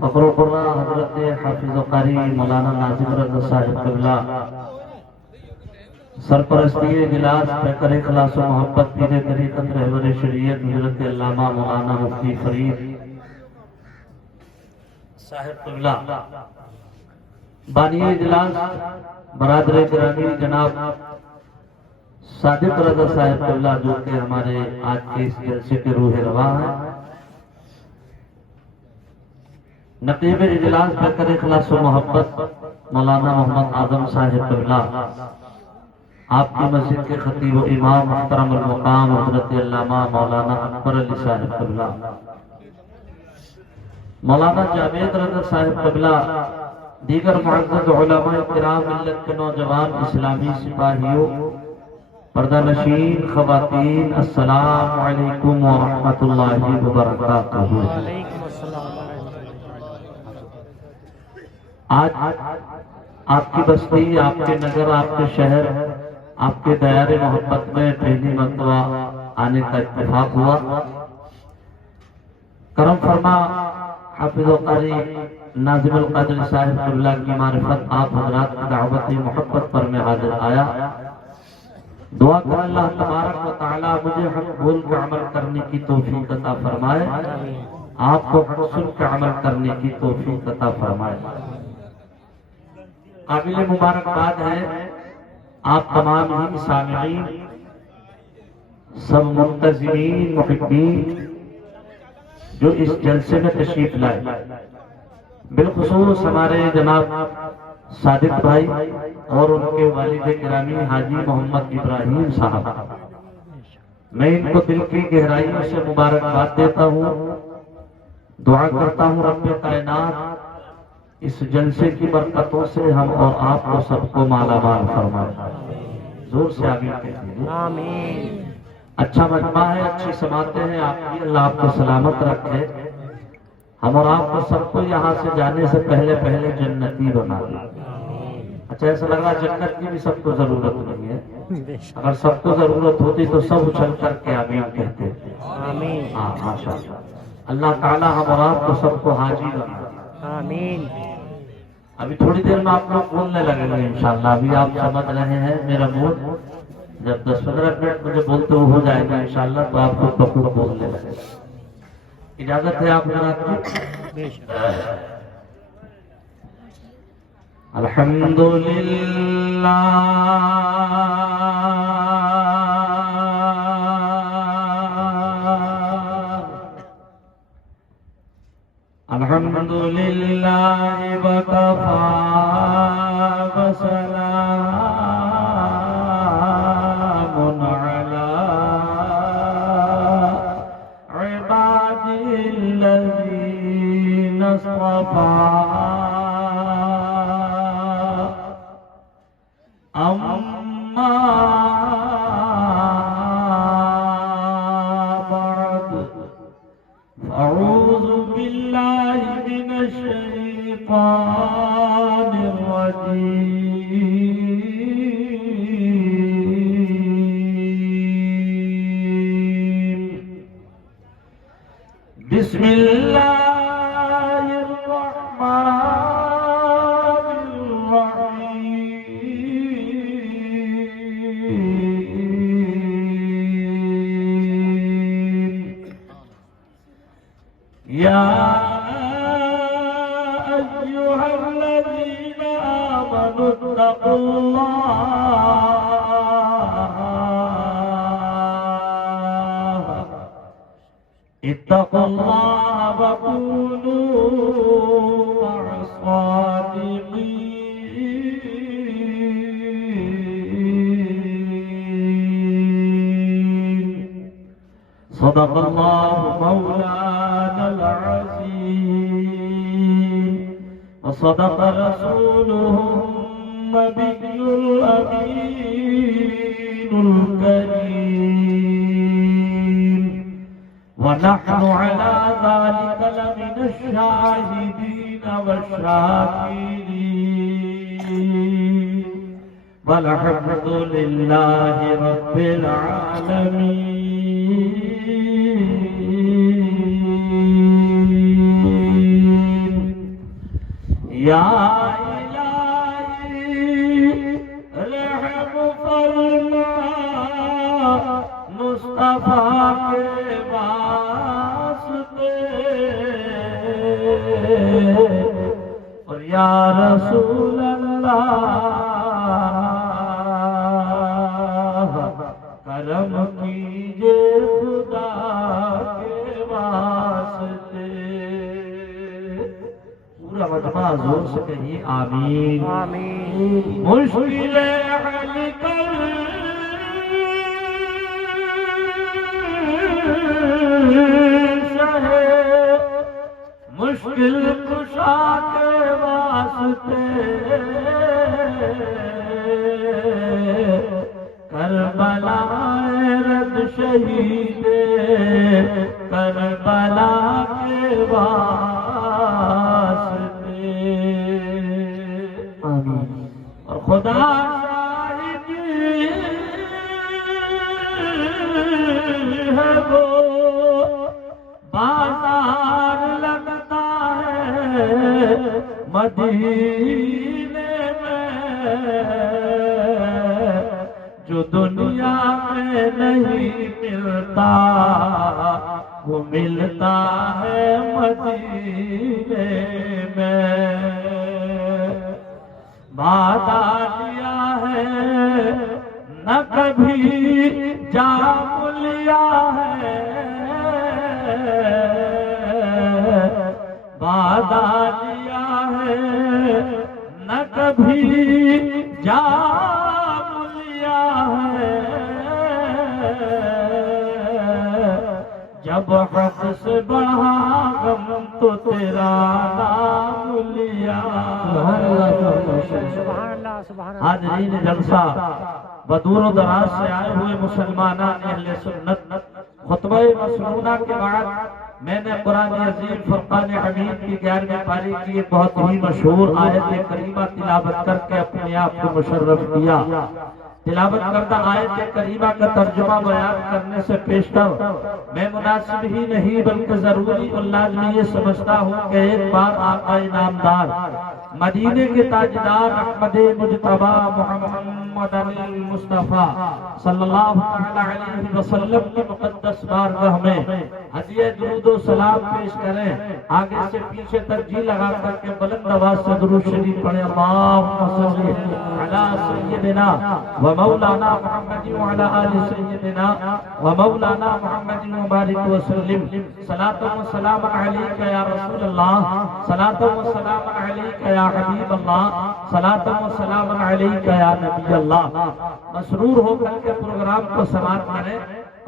فخر القرآن حضرت حافظ و قاری مولانا ناظم رضا صاحب قبلہ سرپرستی اجلاس پیکر اخلاص و محبت پیر طریقت رہبر شریعت حضرت علامہ مولانا مفتی فرید صاحب قبلہ، بانی اجلاس برادر گرامی جناب صادق رضا صاحب قبلہ جو کہ ہمارے آج کے اس جلسے کے روح رواں ہیں، نقیب اجلاس پیکر اخلاص و محبت مولانا محمد اعظم صاحب قبلہ، آپ کی مسجد کے خطیب و امام محترم المقام حضرت علامہ مولانا اکبر علی صاحب قبلہ، مولانا جاوید رضا صاحب قبلہ، دیگر معزز علماء کرام، ملت کے نوجوان اسلامی سپاہیوں، پردہ نشین خواتین، السلام علیکم ورحمۃ اللہ وبرکاتہ۔ آج آپ کی بستی، آپ کے نگر، آپ کے شہر، آپ کے دیار محبت میں پہلی مرتبہ آنے کا اتفاق ہوا۔ کرم فرما حافظ و قاری ناظم القادر صاحب قبلہ کی معرفت آپ حضرات کی دعوت محبت پر میں حاضر آیا۔ دعا کر اللہ تبارک و تعالی مجھے حق بول کے عمل کرنے کی توفیق عطا فرمائے، آپ کو حق سن کے عمل کرنے کی توفیق عطا فرمائے۔ قابل مبارکباد ہے آپ تمام ہی سامعین، سب منتظمین، محبین جو اس جلسے میں تشریف لائے، بالخصوص ہمارے جناب صادق بھائی اور ان کے والد گرامی حاجی محمد ابراہیم صاحب، میں ان کو دل کی گہرائیوں سے مبارکباد دیتا ہوں۔ دعا کرتا ہوں رب کائنات اس جلسے کی برکتوں سے ہم اور آپ کو سب کو مالا مال فرمائے۔ زور سے آمین کہتے ہیں۔ آمین۔ اچھا مجمع ہے، اچھی سماعتیں ہیں آپ کی، اللہ آپ کو سلامت رکھے، ہم اور آپ کو سب کو یہاں سے جانے سے پہلے پہلے جنتی بنا دے۔ اچھا ایسا لگ رہا جنت کی بھی سب کو ضرورت نہیں ہے، اگر سب کو ضرورت ہوتی تو سب اچھل کر کے آمین کہتے ہیں۔ آمین۔ ہاں ماشاءاللہ، اللہ تعالی ہم اور آپ کو سب کو حاجی بنا دے۔ آمین۔ ابھی تھوڑی دیر میں آپ لوگ بولنے لگیں گے انشاءاللہ، ابھی آپ سمجھ رہے ہیں میرا موڈ، جب 10-15 منٹ مجھے بولتے ہو جائے گا انشاءاللہ تو آپ لوگ بخود بولنے لگے گا۔ اجازت ہے آپ حضرات کی؟ الحمدللہ الحمدللہ وکفا وسلام علی عبادہ الذین اصطفیٰ، اما بعد فاعوذ باللہ من الشیطان الرجیم، بسم اللہ الرحمن الرحیم، یا ایھا الذین آمنوا اتقوا اللہ وکونوا مع الصادقین، صدق اللہ مولانا العظیم وصدق رسوله النبی الامین الکریم، ونحن على ذلك لمن الشاهدين والشاكرين، والحمد لله رب العالمين۔ یا الہی رحم فرما مصطفیٰ کے واسطے، اور یا رسول اللہ کرم کیجئے خدا کے واسطے۔ پورا مجمع زور سے کہیں آمین۔ آمین۔ مشکلیں حل کر مشکل کشا کے واسطے، کربلا رد شہید کربلا کے واسطے۔ آمین۔ اور خدا شاہد ہے وہ بازار لگتا ہے مدینے میں، جو دنیا میں نہیں ملتا وہ ملتا ہے مدینے میں۔ وعدہ لیا ہے نہ کبھی جام لیا ہے، وعدہ لیا ہے نہ کبھی جام لیا ہے، جب حق سے بڑھا غم تو تیرا نام لیا۔ حاضرین جلسہ، بدور و دراز سے آئے ہوئے مسلمانان اہل سنت، خطبہ مسنونہ کے بعد میں نے قرآن عظیم فرقان حمید کی 11ویں پاری کی ایک بہت ہی مشہور آیت کریمہ تلاوت کر کے اپنے آپ کو مشرف کیا۔ تلاوت کردہ آیت کریمہ کا ترجمہ بیان کرنے سے پیشتر میں مناسب ہی نہیں بلکہ ضروری اور لازمی یہ سمجھتا ہوں کہ ایک بار آقا نامدار مدینے کے تاجدار احمد مجتبی محمد مصطفیٰ صلی اللہ علیہ وسلم کی مقدس بارگاہ میں ہدیہ درود و سلام پیش کریں۔ آگے سے پیچھے تک جی لگا کر کے بلند آواز سے درود شریف پڑھیں۔ اللہم صلی علی سیدنا و مولانا محمد وعلی آل سیدنا و مولانا محمد مبارک وسلم۔ صلاۃ و سلام علیک یا رسول اللہ، صلاۃ و سلام علیک یا حبیب اللہ، صلاۃ و سلام علیک یا نبی اللہ۔ مسرور ہو کر کے پروگرام کو سماعت کریں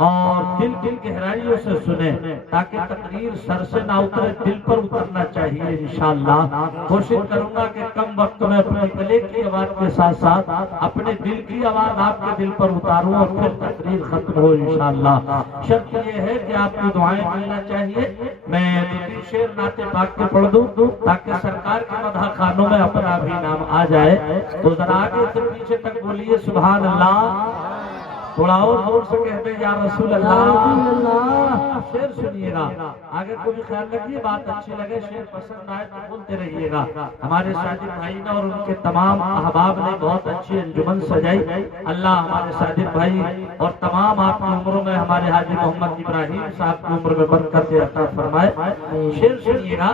اور دل گہرائیوں سے سنیں تاکہ تقریر سر سے نہ اترے، دل پر اترنا چاہیے انشاءاللہ۔ کوشش کروں گا کہ کم وقت میں اپنے گلے کی آواز کے ساتھ ساتھ اپنے دل کی آواز آپ کے دل پر اتاروں اور پھر تقریر ختم ہو انشاءاللہ۔ شرط یہ ہے کہ آپ کی دعائیں ملنا چاہیے۔ میں دو شعر نعت پاک کے پڑھ دوں تاکہ سرکار کے مدح خانوں میں اپنا بھی نام آ جائے۔ تو ذرا آگے سے پیچھے تک بولیے سبحان اللہ، تھوڑا اور زور سے کہتے ہیں یا رسول اللہ۔ شعر سنیے گا، آگے کو بھی خیال رکھیے، بات اچھی لگے، شعر پسند آئے تو بولتے رہیے گا۔ ہمارے ساجد بھائی نے اور ان کے تمام احباب نے بہت اچھی انجمن سجائی۔ اللہ ہمارے ساجد بھائی اور تمام آپ کی عمروں میں ہمارے حاجی محمد ابراہیم صاحب کی عمر میں برکت عطا فرمائے۔ شعر سنیے گا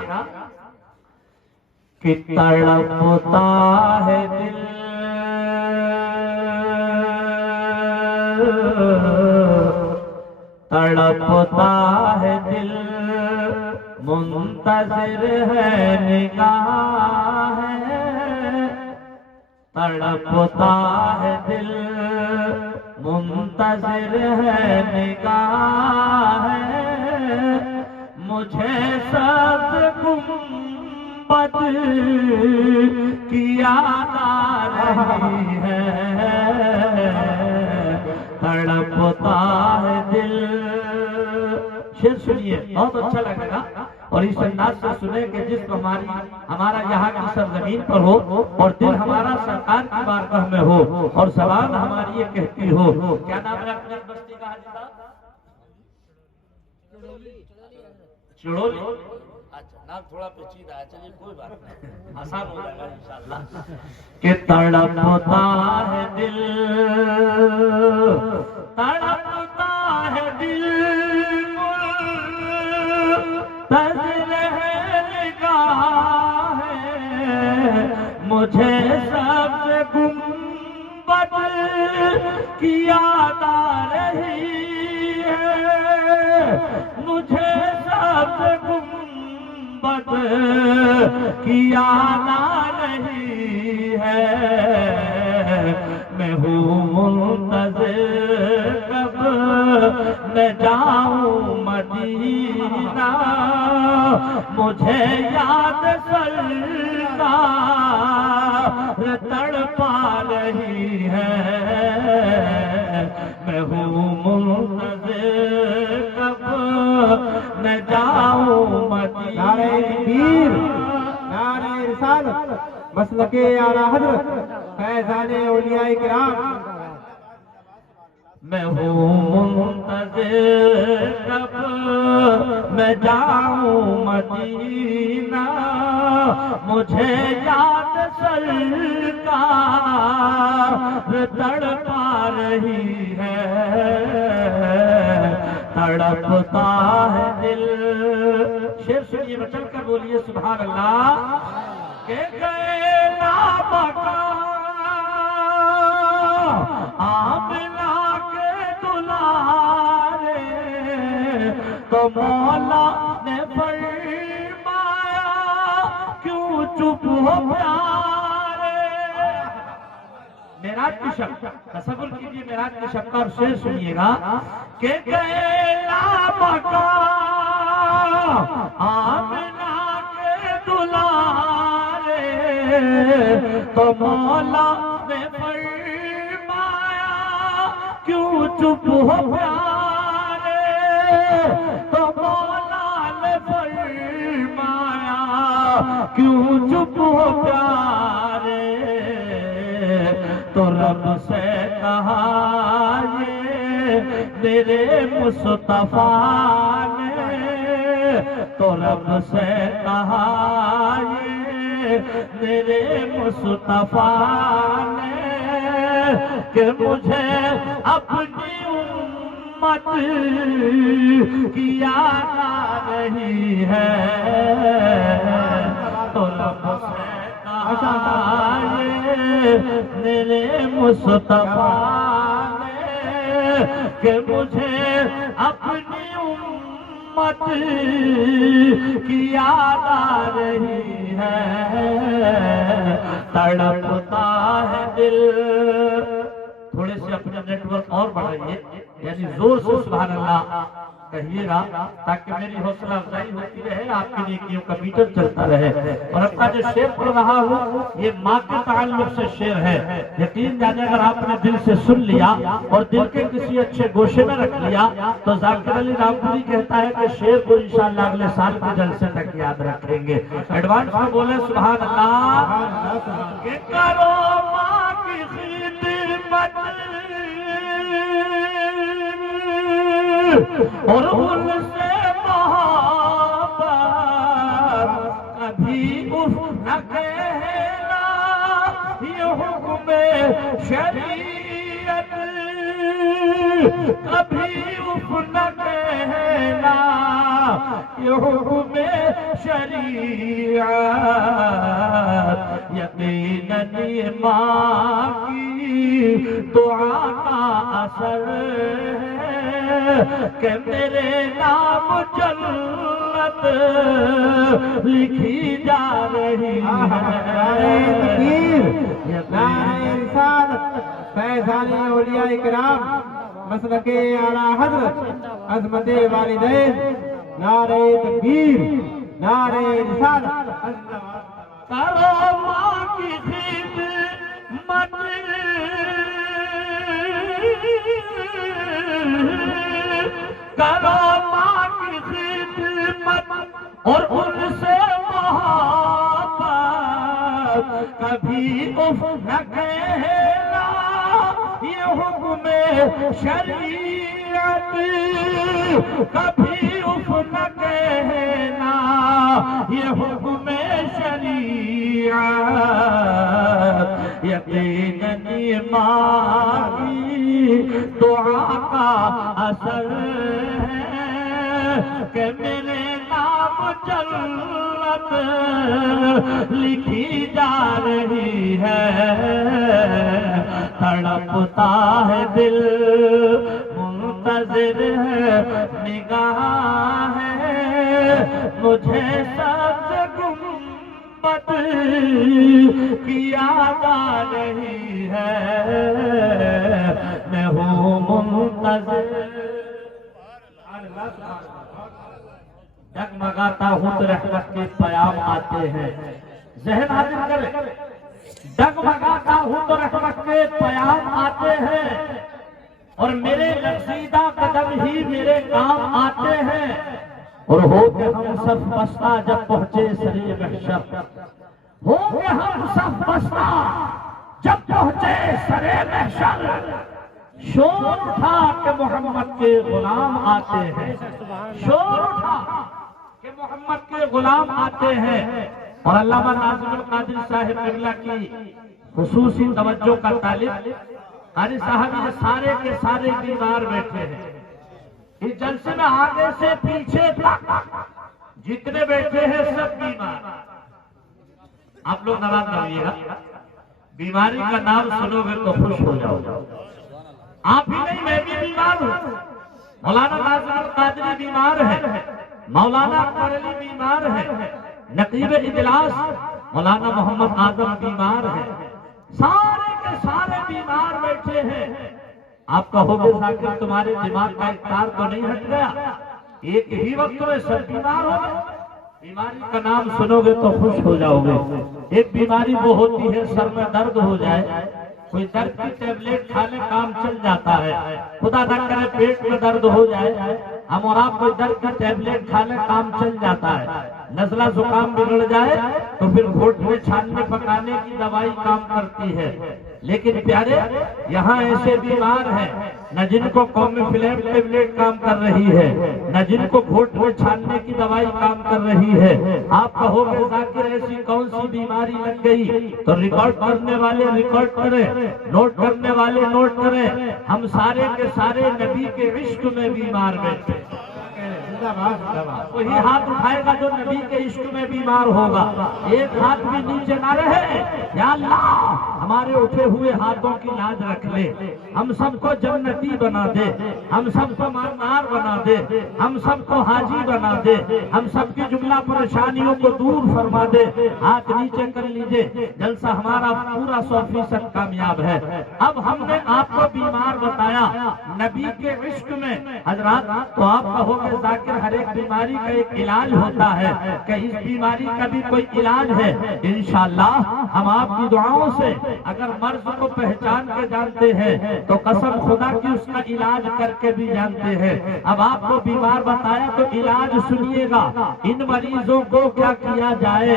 کہ تڑپتا ہے دل تڑپتا ہے دل منتظر ہے نگاہ ہے، تڑپتا ہے دل منتظر ہے نگاہ ہے، مجھے سبز گنبد کی یاد آ رہی ہے، تڑپتا ہے دل۔ شعر سنیے، بہت اچھا لگے گا اور اس انداز سے سنیں کہ جسم ہمارا یہاں کی سرزمین پر ہو اور دل ہمارا سرکار کی بارگاہ میں ہو اور زبان ہماری یہ کہتی ہو۔ کیا نام ہے اپنی بستی کا حاجی صاحب؟ چڑولی۔ نام تھوڑا پیچیدہ ہے، چلیے کوئی بات نہیں، آسان ہو جائے گا انشاءاللہ۔ کہ تڑپتا ہے دل، تڑپتا ہے دل، منتظر ہے نگاہ ہے، مجھے سب گنبد کی یاد آ رہی ہے، مجھے سب گنبد کی یاد آ رہی ہے، میں ہوں منتظر کب میں جاؤں مدینہ، مجھے یاد سرکار تڑپا رہی ہے، میں ہوں منتظر کب میں جاؤں مدینہ۔ نعرہ تکبیر، نعرہ رسالت، مسلک اعلیٰ حضرت فیضان اولیاء کرام۔ میں ہوں منتظر کب میں جاؤں مدینہ، مجھے یاد سرکار تڑپا رہی ہے، تڑپتا ہے دل۔ شعر سنیے، چل کر بولیے سبحان اللہ۔ کہ گئے نابکا آمنہ کے دلارے، تو مولا نے فرمایا کیوں چپ ہو پیارے۔ معراج کی شب، تصور کیجئے معراج کی شب کا، اور شعر سنیے گا۔ کہ گئے نابکا آمنہ کے دلارے، تو مولا نے فرمایا کیوں چپ ہو پیارے، تو مولا نے فرمایا کیوں چپ ہو پیارے، تو رب سے کہا یہ میرے مصطفیٰ نے، تو رب سے کہا یہ میرے مصطفیٰ نے، کہ مجھے اپنی امت کی یاد آ رہی ہے، تو رب سے کہا یہ میرے مصطفیٰ نے، کہ مجھے اپنی امت کی یاد آ رہی ہے، تڑپتا ہے دل۔ تھوڑے سے اپنے نیٹ ورک اور بڑھائیے، یعنی زور سے سبحان اللہ کہیے گا، تاکہ میری حوصلہ افزائی ہوتی رہے، آپ کی نیکیوں کا میٹر چلتا رہے۔ اور اب کا جو شعر پڑھ رہا ہوں یہ ماں کے تعلق سے شعر ہے، یقین جانے اگر آپ نے دل سے سن لیا اور دل کے کسی اچھے گوشے میں رکھ لیا تو ذاکر علی رامپوری کہتا ہے کہ شعر کو انشاءاللہ اگلے سال کے جلسے تک یاد رکھیں گے۔ ایڈوانس میں بولے سبحان اللہ۔ کہ کرو ماں کی خدمت اور ان سے محبت، کبھی اف نہ کہنا یہ حکم شریعت، کبھی اف نہ کہنا یہ حکم شریعت، یقیناً یہ ماں کی دعا کا اثر ہے کہ میرے نام جنت لکھی جا رہی ہے۔ نعرہ رسالت فیضان اولیاء کرام، مسلک اعلیٰ حضرت عظمت والدین، نعرہ تکبیر، نعرہ رسالت۔ کرو ماں کی خدمت کرو ماں کی خدمت اور ان سے محبت، کبھی اف نہ کہنا یہ حکم شریعت، کبھی اف نہ کہنا یہ حکم شریعت یقیناً ماں دعا کا اثر ہے کہ میرے نام جنت لکھی جا رہی ہے تڑپتا ہے دل منتظر ہے نگاہ ہے مجھے سبز گنبد کی یاد آ رہی ہے میں ہوں منتظر ڈگمگاتا ہوں تو رحمت کے پیام آتے ہیں ذہن حاضر کرے ڈگمگاتا ہوں تو رحمت کے پیام آتے ہیں اور میرے لرزیدہ قدم ہی میرے کام آتے ہیں اور ہو کے ہم سب بستہ جب پہنچے سرے محشر ہو کے ہم سب بستہ جب پہنچے سرے محشر شور اٹھا کہ محمد کے غلام آتے ہیں شور اٹھا کہ محمد کے غلام آتے ہیں اور علامہ ناظم القادری صاحب قبلہ کی خصوصی توجہ کا طالب قاری صاحب یہ سارے کے سارے بیمار بیٹھے ہیں اس جلسے میں آگے سے پیچھے تک جتنے بیٹھے ہیں سب بیمار آپ لوگ ناراض نہ ہوئیے گا بیماری کا نام سنو گے تو خوش ہو جاؤ آپ ہی نہیں میں بھی بیمار ہوں مولانا ناظم القادری بیمار ہے مولانا اکبر علی بیمار ہے نقیب اجلاس مولانا محمد اعظم بیمار ہے سارے کے سارے بیمار بیٹھے ہیں آپ کا ہوگا ذاکر تمہارے دماغ کا اقتدار تو نہیں ہٹ گیا ایک ہی وقت میں سب بیمار ہو گئے بیماری کا نام سنو گے تو خوش ہو جاؤ گے ایک بیماری وہ ہوتی ہے سر میں درد ہو جائے کوئی درد کی ٹیبلیٹ کھانے کام چل جاتا ہے خدا نہ کرے پیٹ میں درد ہو جائے ہم اور آپ کوئی درد کی ٹیبلیٹ کھانے کام چل جاتا ہے نزلہ زکام بگڑ جائے تو پھر گھوٹ میں چھاننے پکانے کی دوائی کام کرتی ہے لیکن پیارے یہاں ایسے بیمار ہیں نہ جن کو قومی فلیم ٹیبلیٹ کام کر رہی ہے نہ جن کو گھوٹ میں چھاننے کی دوائی کام کر رہی ہے آپ کہو گے ذاکر ایسی کون سی بیماری لگ گئی تو ریکارڈ کرنے والے ریکارڈ کریں نوٹ کرنے والے نوٹ کریں ہم سارے کے سارے نبی کے عشق میں بیمار بیٹھے وہی ہاتھ اٹھائے گا جو نبی کے عشق میں بیمار ہوگا ایک ہاتھ بھی نیچے نہ رہے یا اللہ ہمارے اٹھے ہوئے ہاتھوں کی لاج رکھ لے ہم سب کو جنتی بنا دے ہم سب کو مالدار بنا دے ہم سب کو حاجی بنا دے ہم سب کی جملہ پریشانیوں کو دور فرما دے ہاتھ نیچے کر لیجئے جلسہ ہمارا پورا 100% کامیاب ہے اب ہم نے آپ کو بیمار بتایا نبی کے عشق میں حضرات تو آپ کہو گے ذاکر ہر ایک بیماری کا ایک علاج ہوتا ہے کہ اس بیماری کا بھی کوئی علاج ہے انشاءاللہ ہم آپ کی دعاؤں سے اگر مرض کو پہچان کے جانتے ہیں تو قسم خدا کی اس کا علاج کر کے بھی جانتے ہیں اب آپ کو بیمار بتایا تو علاج سنیے گا ان مریضوں کو کیا کیا جائے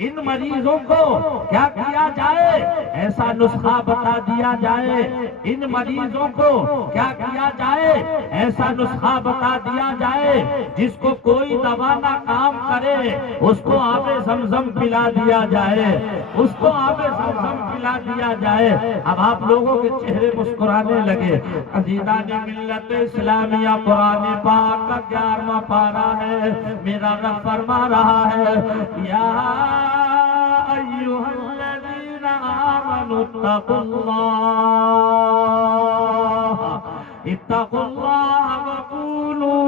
ان مریضوں کو کیا کیا جائے ایسا نسخہ بتا دیا جائے ان مریضوں کو کیا کیا جائے ایسا نسخہ بتا دیا جائے جس کو کوئی دوا نہ کام کرے اس کو آب زمزم پلا دیا جائے اس کو آب زمزم پلا دیا جائے اب آپ لوگوں کے چہرے مسکرانے لگے عزیزان ملت اسلامیہ قرآن پاک کا 11واں پارہ ہے میرا رب فرما رہا ہے یا أيها الذين آمنوا اتقوا الله وكونوا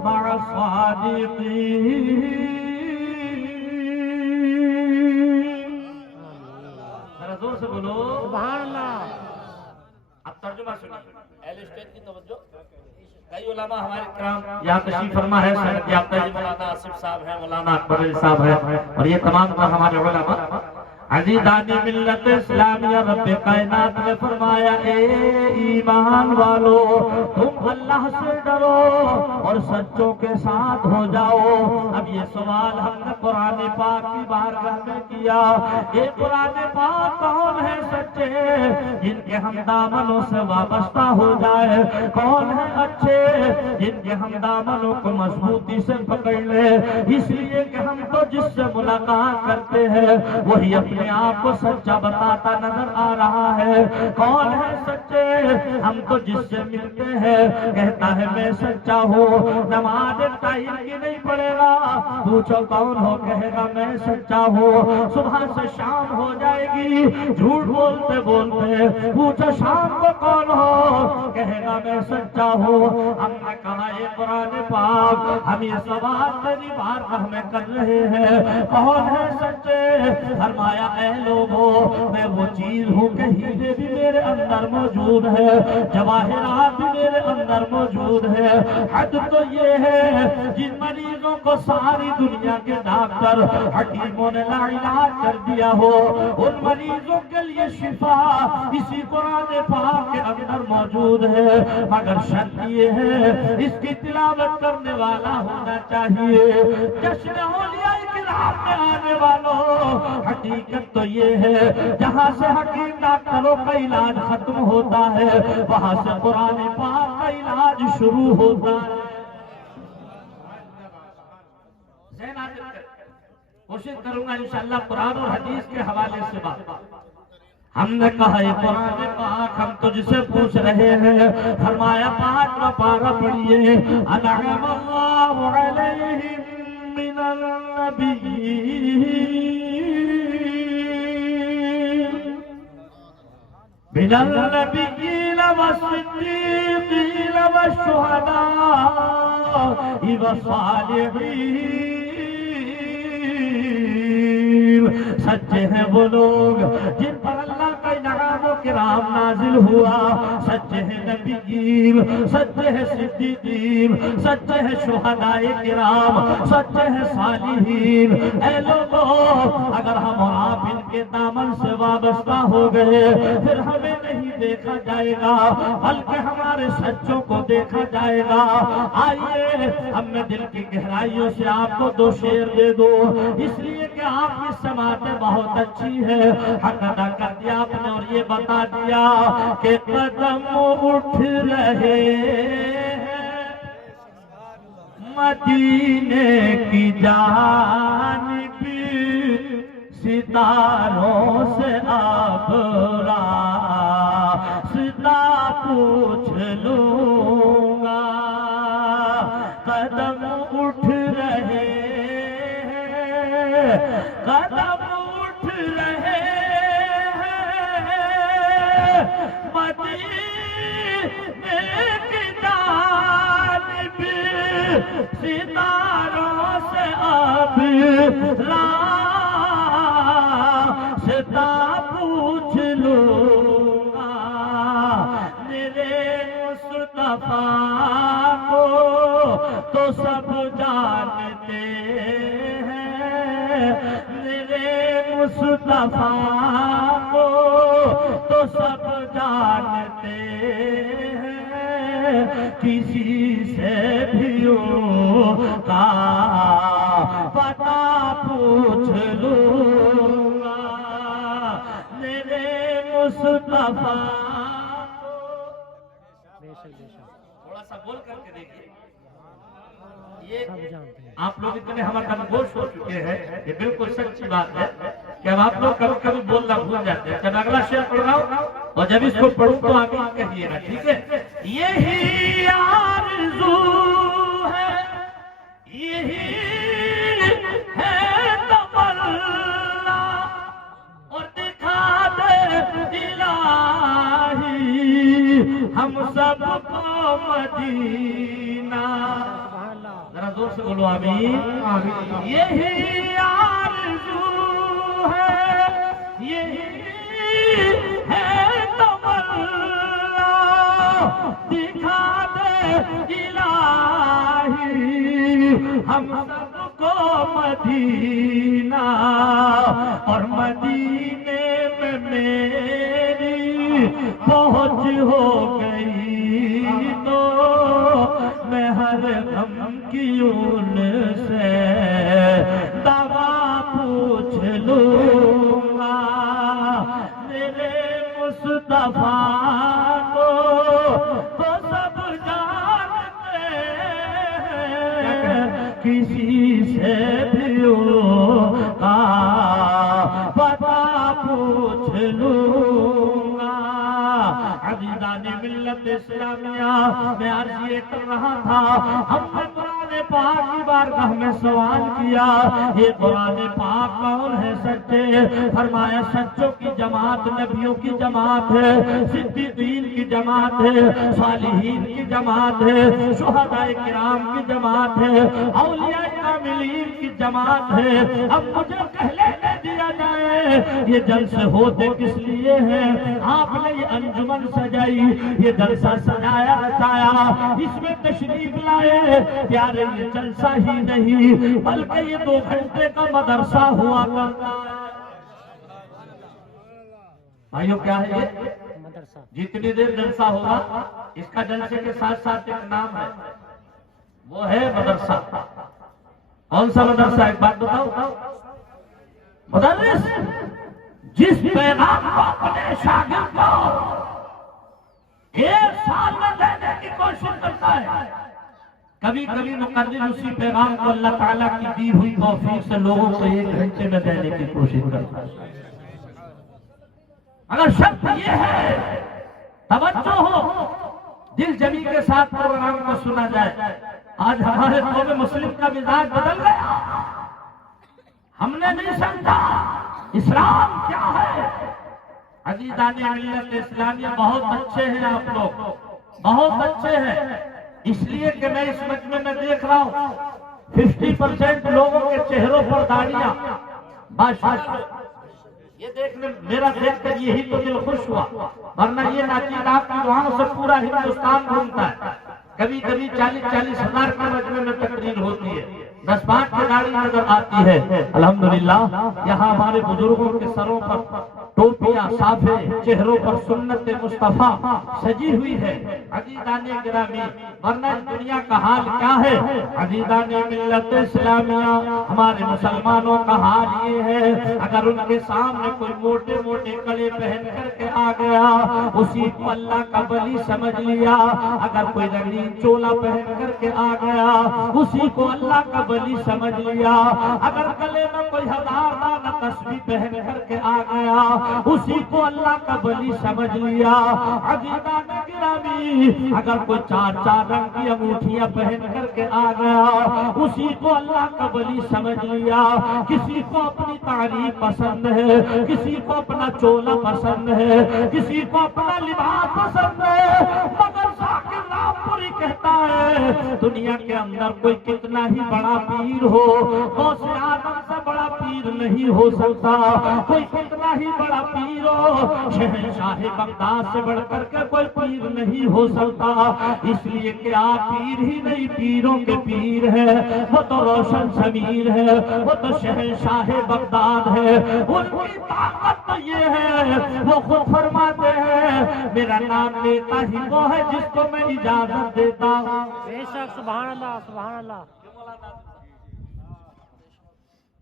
مع الصادقين ذرا زور سے بولو سبحان اللہ اب ترجمہ سنیے اہل اسٹیج کی توجہ کئی علماء ہمارے کرام یہاں تشریف فرما ہے سنت یافتہ مولانا آصف صاحب ہیں مولانا اکبر علی صاحب ہیں اور یہ تمام ہمارے علماء عزیزانی ملت اسلامیہ رب کائنات نے فرمایا اے ایمان والو تم اللہ سے ڈرو اور سچوں کے ساتھ ہو جاؤ۔ اب یہ سوال ہم نے قرآن پاک کی بارگاہ میں کیا، یہ قرآن پاک کون ہے سچے جن کے ہم دامنوں سے وابستہ ہو جائے، کون ہے اچھے جن کے ہم دامنوں کو مضبوطی سے پکڑ لے، اس لیے کہ ہم تو جس سے ملاقات کرتے ہیں وہی اپنے آپ کو سچا بتاتا نظر آ رہا ہے۔ کون ہے سچے؟ ہم تو جس سے ملتے ہیں کہتا ہے میں سچا ہوں، نماز ٹائم کی نہیں پڑے گا، پوچھو کون ہو کہے گا میں سچا ہوں، صبح سے شام ہو جائے گی جھوٹ بولتے بولتے، پوچھو شام کو کون ہو کہے گا میں سچا ہوں۔ ہم نے کہا یہ قرآن پاک ہم یہ سوال تیری بارگاہ میں کر رہے ہیں، کون ہے سچے؟ فرمایا اے لوگوں میں وہ چیز ہوں کہ ہیرے بھی میرے اندر موجود ہے، جواہرات بھی میرے اندر موجود ہے۔ حد تو یہ ہے جن مریضوں کو ساری دنیا کے ڈاکٹر حکیموں نے لا علاج کر دیا ہو، ان مریضوں کے لیے شفا اسی قرآن پاک کے اندر موجود ہے، مگر شرط یہ ہے اس کی تلاوت کرنے والا ہونا چاہیے۔ جشن اولیاء کرام میں آنے والوں، حقیقت تو یہ ہے جہاں سے حکیم ڈاکٹروں کا علاج ختم ہوتا ہے وہاں سے قرآن پاک کا علاج شروع ہوتا ہے۔ کوشش کروں گا انشاءاللہ قرآن اور حدیث کے حوالے سے بات۔ ہم نے کہا یہ قرآن پاک ہم تجھ سے پوچھ رہے ہیں، فرمایا پاک و پارہ پڑھیے انعم اللہ علیہم من النبیین من النبیین والصدیقین والشہداء والصالحین۔ سچے ہیں وہ لوگ جن پر اللہ کا انعام و کرام نازل ہوا، سچے ہیں نبیین، سچے ہیں صدیقین، سچے ہیں شہداء کرام، سچے ہیں صالحین۔ اے لوگوں اگر ہم اور آپ ان کے دامن سے وابستہ ہو گئے پھر ہمیں نہیں دیکھا جائے گا بلکہ ہمارے سچوں کو دیکھا جائے گا۔ آئیے اب میں دل کی گہرائیوں سے آپ کو دو شعر دے دوں، اس لیے کہ آپ کی سماعتیں بہت اچھی ہے، حق ادا کر دیا آپ نے اور یہ بتا دیا کہ قدم اٹھ رہے ہیں مدینے کی جانب، ستاروں سے اب راستہ پوچھ لوں گا۔ قدم اٹھ رہے ہیں، قدم اٹھ رہے ہیں مدینے کی جانب، ستاروں سے اب راستہ پوچھ لوں گا۔ میرے مصطفیٰ کو تو سب جانتے ہیں، میرے مصطفیٰ کو تو سب جانتے ہیں، کسی سے بھی ان کا پتہ پوچھ لوں گا۔ میرے مصطفیٰ تھوڑا سا بول کر کے دیکھیے، یہ آپ لوگ اتنے ہمارے گوش ہو چکے ہیں، یہ بالکل سچی بات ہے کہ اب آپ لوگ کبھی کبھی بولنا بھول جاتے ہیں۔ جب اگلا شعر پڑھ رہا ہوں اور جب اس کو پڑھوں تو آمین کہیے گا، ٹھیک ہے؟ یہی آرزو ہے، یہی ہے تمنا، اور دکھا دے الہی ہم سب کو مدینہ۔ ذرا زور سے بولو آمین۔ یہی آرزو ہے، یہی ہے تمنا، دکھا دے الہی ہم سب کو مدینہ۔ اور مدینے میں میری پہنچ ہو گئی تو میں ہر غم کی ان سے دوا پوچھ لوں گا میرے مصطفیٰ کو تو سب جانتے ہیں کسی سے بھی ان کا پتہ پوچھ لوں گا عزیزان ملت اسلامیہ میں عرض یہ کر رہا تھا ہم نے قرآن پاک کی بارگاہ میں سوال کیا یہ قرآن پاک کون ہے سچے فرمایا سچوں کی جماعت نبیوں کی جماعت ہے صدیقین کی جماعت ہے صالحین کی جماعت ہے شہداء کرام کی جماعت ہے اولیاء کاملین کی جماعت ہے اب مجھے پہلے دے دیا جائے یہ جلسے ہوتے کس لیے ہیں آپ نے یہ انجمن سجائی یہ جلسہ سجایا رچایا اس میں تشریف لائے پیارے یہ جلسہ ہی نہیں بلکہ یہ 2 گھنٹے کا مدرسہ ہوا کرتا ہے بھائیو کیا ہے یہ جتنی دیر جلسہ ہوگا اس کا جلسے کے ساتھ ساتھ ایک نام ہے وہ ہے مدرسہ کون سا مدرسہ ایک بات بتاؤ مدرس جس پیغام کو اپنے شاگرد کو 1 سال میں دینے کی کوشش کرتا ہے کبھی کبھی مقرر اسی پیغام کو اللہ تعالیٰ کی دی ہوئی توفیق سے لوگوں کو 1 گھنٹے میں دینے کی کوشش کرتا ہے اگر شرط یہ ہے توجہ ہو دل جمی کے ساتھ پروگرام کو سنا جائے آج ہمارے قوم مسلم کا مزاج بدل گیا ہم نے نہیں سمجھا اسلام کیا ہے عزیزان ملت اسلامیہ بہت اچھے ہیں آپ لوگ بہت اچھے ہیں اس لیے کہ میں اس مجمع میں دیکھ رہا ہوں 50% لوگوں کے چہروں پر داڑیاں باشا یہ دیکھنے میرا دیکھ کر یہی تو دل خوش ہوا ورنہ یہ ناچیز آپ کی دعاؤں سے پورا ہندوستان گھومتا ہے کبھی کبھی 40-40 ہزار کے مجمع میں تقریر ہوتی ہے 10-5 کی گاڑی نظر آتی ہے الحمدللہ یہاں ہمارے بزرگوں کے سروں پر ٹوپیاں صافے چہروں پر سنت مصطفیٰ سجی ہوئی ہے عزیزان گرامی ورنہ دنیا کا حال کیا ہے عزیزان ملت اسلامیہ ہمارے مسلمانوں کا حال یہ ہے اگر ان کے سامنے کوئی موٹے موٹے کڑے پہن کر کے آ گیا اسی کو اللہ کا ولی سمجھ لیا اگر کوئی رنگین چولا پہن کر کے آ گیا اسی کو اللہ کا ولی سمجھ لیا اگر گلے میں کوئی 1000 دانہ تسبیح پہن کر کے آ گیا اسی کو اللہ کا ولی سمجھ لیا عزیزان گرامی اگر کوئی 4 رنگ کی انگوٹھیاں پہن کر کے آ گیا اسی کو اللہ کا ولی سمجھ لیا کسی کو اپنی تعریف پسند ہے کسی کو اپنا چولا پسند ہے کسی کو اپنا لباس پسند ہے مگر ذاکر رامپوری کہتا ہے دنیا کے اندر کوئی کتنا ہی بڑا پیر ہو غوث اعظم سے بڑا پیر نہیں ہو سکتا کوئی کتنا ہی بڑا پیر ہو شہنشاہ بغداد سے بڑھ کر کے کوئی پیر نہیں ہو سکتا اس لیے کہ آپ پیر ہی نہیں پیروں کے پیر ہے وہ تو روشن ضمیر ہے وہ تو شہنشاہ بغداد ہے ان کی طاقت تو یہ ہے وہ خود فرماتے ہیں میرا نام لیتا ہی وہ ہے جس کو میں اجازت دیتا ہوں بے شک سبحان اللہ سبحان اللہ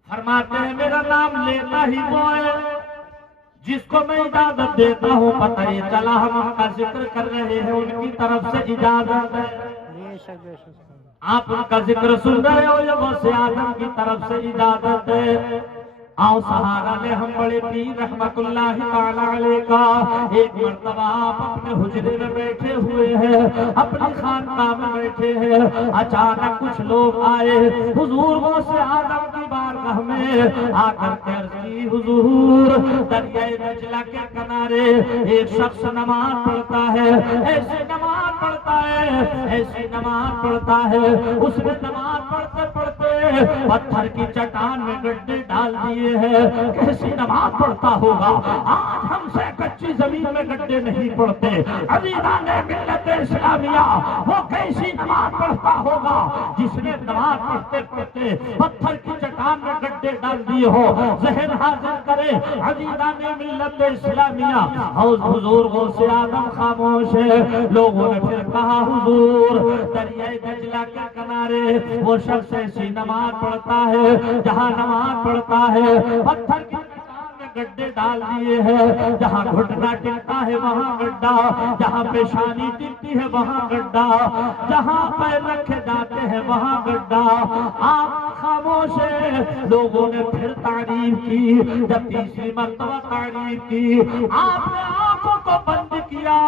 فرماتے ہیں میرا نام لیتا ہی وہ ہے جس کو میں اجازت دیتا ہوں پتہ یہ چلا ہم ان کا ذکر کر رہے ہیں ان کی طرف سے اجازت ہے بے شک آپ ان کا ذکر سن رہے ہو یا غوث اعظم کی طرف سے اجازت ہے آؤ سہارا لے ہم بڑے پیر رحمت اللہ تعالی علیہ کا ایک مرتبہ آپ اپنے حجرے میں بیٹھے ہوئے ہیں اپنی خانقاہ میں بیٹھے ہیں اچانک کچھ لوگ آئے حضور غوث اعظم کی بارگاہ میں آ کر کے عرض کی حضور دریائے دجلہ کے کنارے ایک شخص نماز پڑھتا ہے ایسے نماز پڑھتا ہے ایسی نماز پڑھتا ہے اس میں نماز پڑھتے پڑھتے پتھر کی چٹان میں گڈھے ڈال دیے ہیں، کیسی نماز پڑھتا ہوگا؟ آج ہم سے کچی زمین میں گڈھے نہیں پڑھتے، عزیزان ملت اسلامیہ وہ کیسی نماز پڑھتا ہوگا جس نے نماز پڑھتے پڑھتے پتھر کی چٹان میں گڈھے ڈال دیے ہو؟ ذہن حاضر کرے عزیزان ملت اسلامیہ۔ حضور غوث اعظم خاموش ہے، لوگوں نے پھر کہا حضور دریائے دجلہ کے کنارے وہ شخص ایسی نماز پڑھتا ہے جہاں نماز پڑھتا ہے پتھر کی گڈھے ڈال دیے ہیں، جہاں گھٹنا ٹکتا ہے وہاں گڈھا، جہاں پیشانی ٹکتی ہے وہاں گڈھا، جہاں پیر رکھے جاتے ہیں وہاں گڈھا۔ آپ خاموش ہیں، لوگوں نے پھر تعریف کی، جب تیسری مرتبہ تعریف کی آپ نے آنکھوں کو بند کیا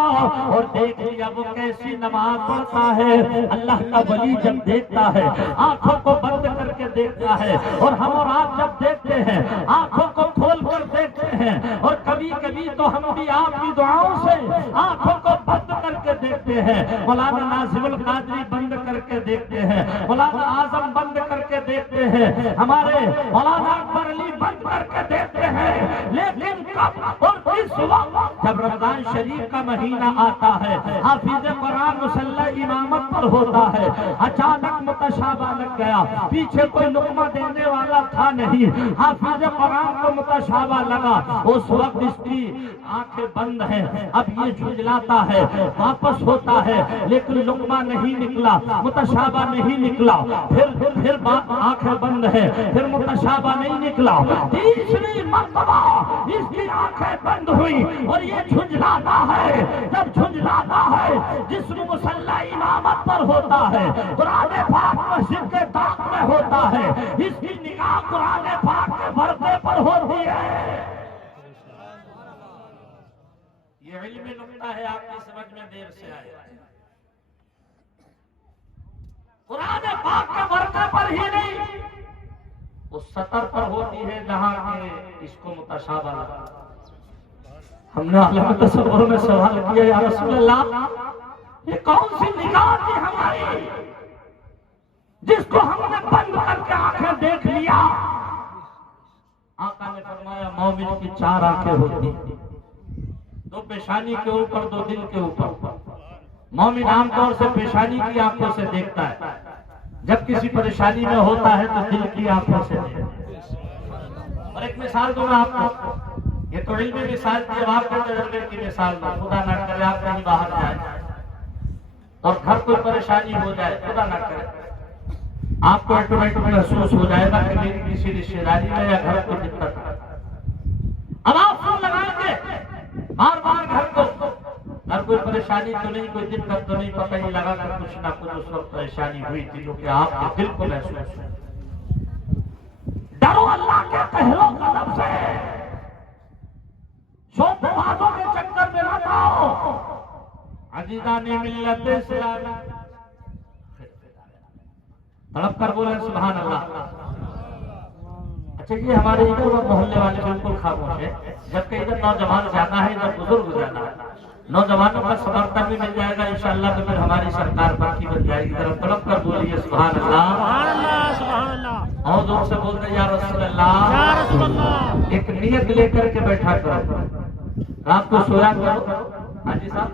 اور دیکھ لیا وہ کیسی نماز پڑھتا ہے۔ اللہ کا ولی جب دیکھتا ہے آنکھوں کو بند کر کے دیکھتا ہے، اور ہم اور آپ جب دیکھتے ہیں آنکھوں کو کھول کر دیکھتے ہیں، اور کبھی کبھی تو ہم بھی آپ کی دعاؤں سے آنکھوں کو بند کر کے دیکھتے ہیں۔ مولانا ناظم القادری بند کر کے دیکھتے ہیں، مولانا اعظم بند کر کے دیکھتے ہیں، ہمارے مولانا اکبر علی بند کر کے دیکھتے ہیں، لیکن کب اور کس وقت جب رمضان شریف کا مہینہ آتا ہے، حافظ قرآن مصلی امامت پر ہوتا ہے، اچانک متشابہ لگ گیا، پیچھے کوئی لقمہ دینے والا تھا نہیں، حافظ قرآن کو متشابہ لگا، اس وقت اس کی آنکھیں بند ہیں، اب یہ جھنجھلاتا ہے، واپس ہوتا ہے، لیکن لقمہ نہیں نکلا، متشابہ نہیں نکلا، پھر آنکھیں بند ہیں، پھر متشابہ نہیں نکلا، تیسری مرتبہ اس کی آنکھیں بند ہوئی اور یہ جھنجھلاتا ہے، جب جھنجھلاتا ہے جسم مصلی امامت پر ہوتا ہے، قرآن پاک مسجد کے طاق میں ہوتا ہے، اس کی نگاہ قرآن پاک کے پردے پر ہوتی ہے۔ یہ علمی نکتہ ہے، آپ کی سمجھ میں دیر سے آئے، قرآن پاک کے پردے پر ہی نہیں اس سطر پر ہوتی ہے جہاں کہ اس کو متشابہ لگا۔ ہم نے عالم تصور میں سوال کیا، یا رسول اللہ یہ کون سی نگاہ تھی ہماری جس کو ہم نے بند کر کے آنکھیں دیکھ لیا؟ آقا نے فرمایا مومن کی چار آنکھیں ہوتی ہیں، دو پیشانی کے اوپر، دو دل کے اوپر۔ مومن عام طور سے پیشانی کی آنکھوں سے دیکھتا ہے، جب کسی پریشانی میں ہوتا ہے تو دل کی آنکھوں سے دیکھتا ہے۔ اور ایک مثال دوں میں آپ کو، یہ تو علمی مثال تھی، اب آپ کے تجربے کی مثال دوں۔ خدا نہ کرے آپ کہیں باہر جائیں اور گھر کوئی پریشانی ہو جائے، خدا نہ کرے، آپ کو آٹومیٹک محسوس ہو جائے گا کہ میری کسی رشتے داری میں یا گھر کو دقت ہے۔ اب آپ فون لگائیں گے بار بار گھر کوئی پریشانی تو نہیں، کوئی دقت تو نہیں، پتہ ہی لگا کہ کچھ نہ کچھ اس وقت پریشانی ہوئی تھی جو کہ آپ کے دل کو محسوس ہے۔ ڈرو اللہ کے پہلو قدم سے، شوق بازوں کے چکر میں نہ جاؤ۔ عزیزان ملت اسلامیہ تڑپ کر بولے سبحان اللہ۔ اچھا یہ ہمارے ادھر محلے والے بالکل خاموش ہے، جبکہ ادھر نوجوان زیادہ ہے، ادھر بزرگ زیادہ ہے۔ نوجوانوں کا سمرتن بھی مل جائے گا انشاءاللہ، تو پھر ہماری سرکار پکی بن جائے گی۔ ذرا تڑپ کر بولیے سبحان اللہ، سبحان اللہ، اور زور سے بولتے یا رسول اللہ۔ ایک نیت لے کر کے بیٹھا کرو، رات کو سویا کرو۔ حاجی صاحب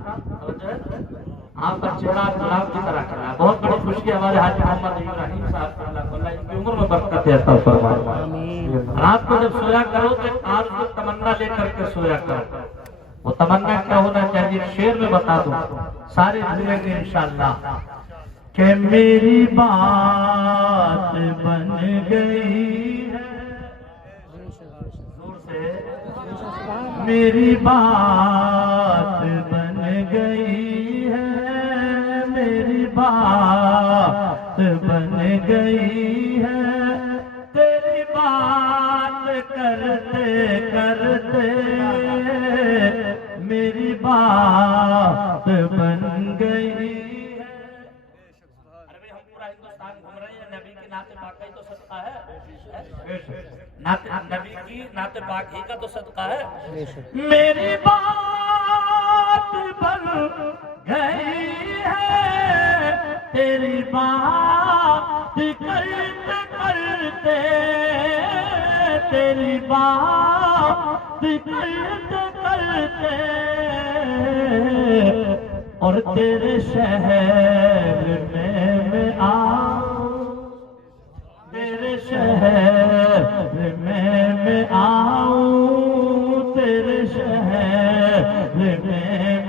آپ کا چہرہ گلاب کی طرح کھلا ہے۔ بہت بڑی خوشی ہمارے حاجی محمد ابراہیم صاحب اللہ ان کی عمر میں برکت عطا فرمائے۔ رات کو جب سویا کرو تو ایک آرزو تمنا لے کر کے سویا کرو۔ وہ تمنا کیا ہونا چاہیے؟ شعر میں بتا دوں، سارے بھولیں گے انشاءاللہ کہ میری بات بن گئی ہے، زور سے، میری بات بن گئی ہے، میری بات بن گئی ہے، تیری بات کرتے کرتے میری بات بن گئی ہے۔ ارے ہم پورا ہندوستان گھوم رہے ہیں، نبی کی نعت پاک ہی تو صدقہ ہے، نبی کی نعت پاک ہی کا تو صدقہ ہے۔ میری بات بن گئی ہے، تیری بات کرتے کرتے تیری بات کرتے کرتے اور تیرے شہر میں آؤں، تیرے شہر میں آؤں، تیرے شہر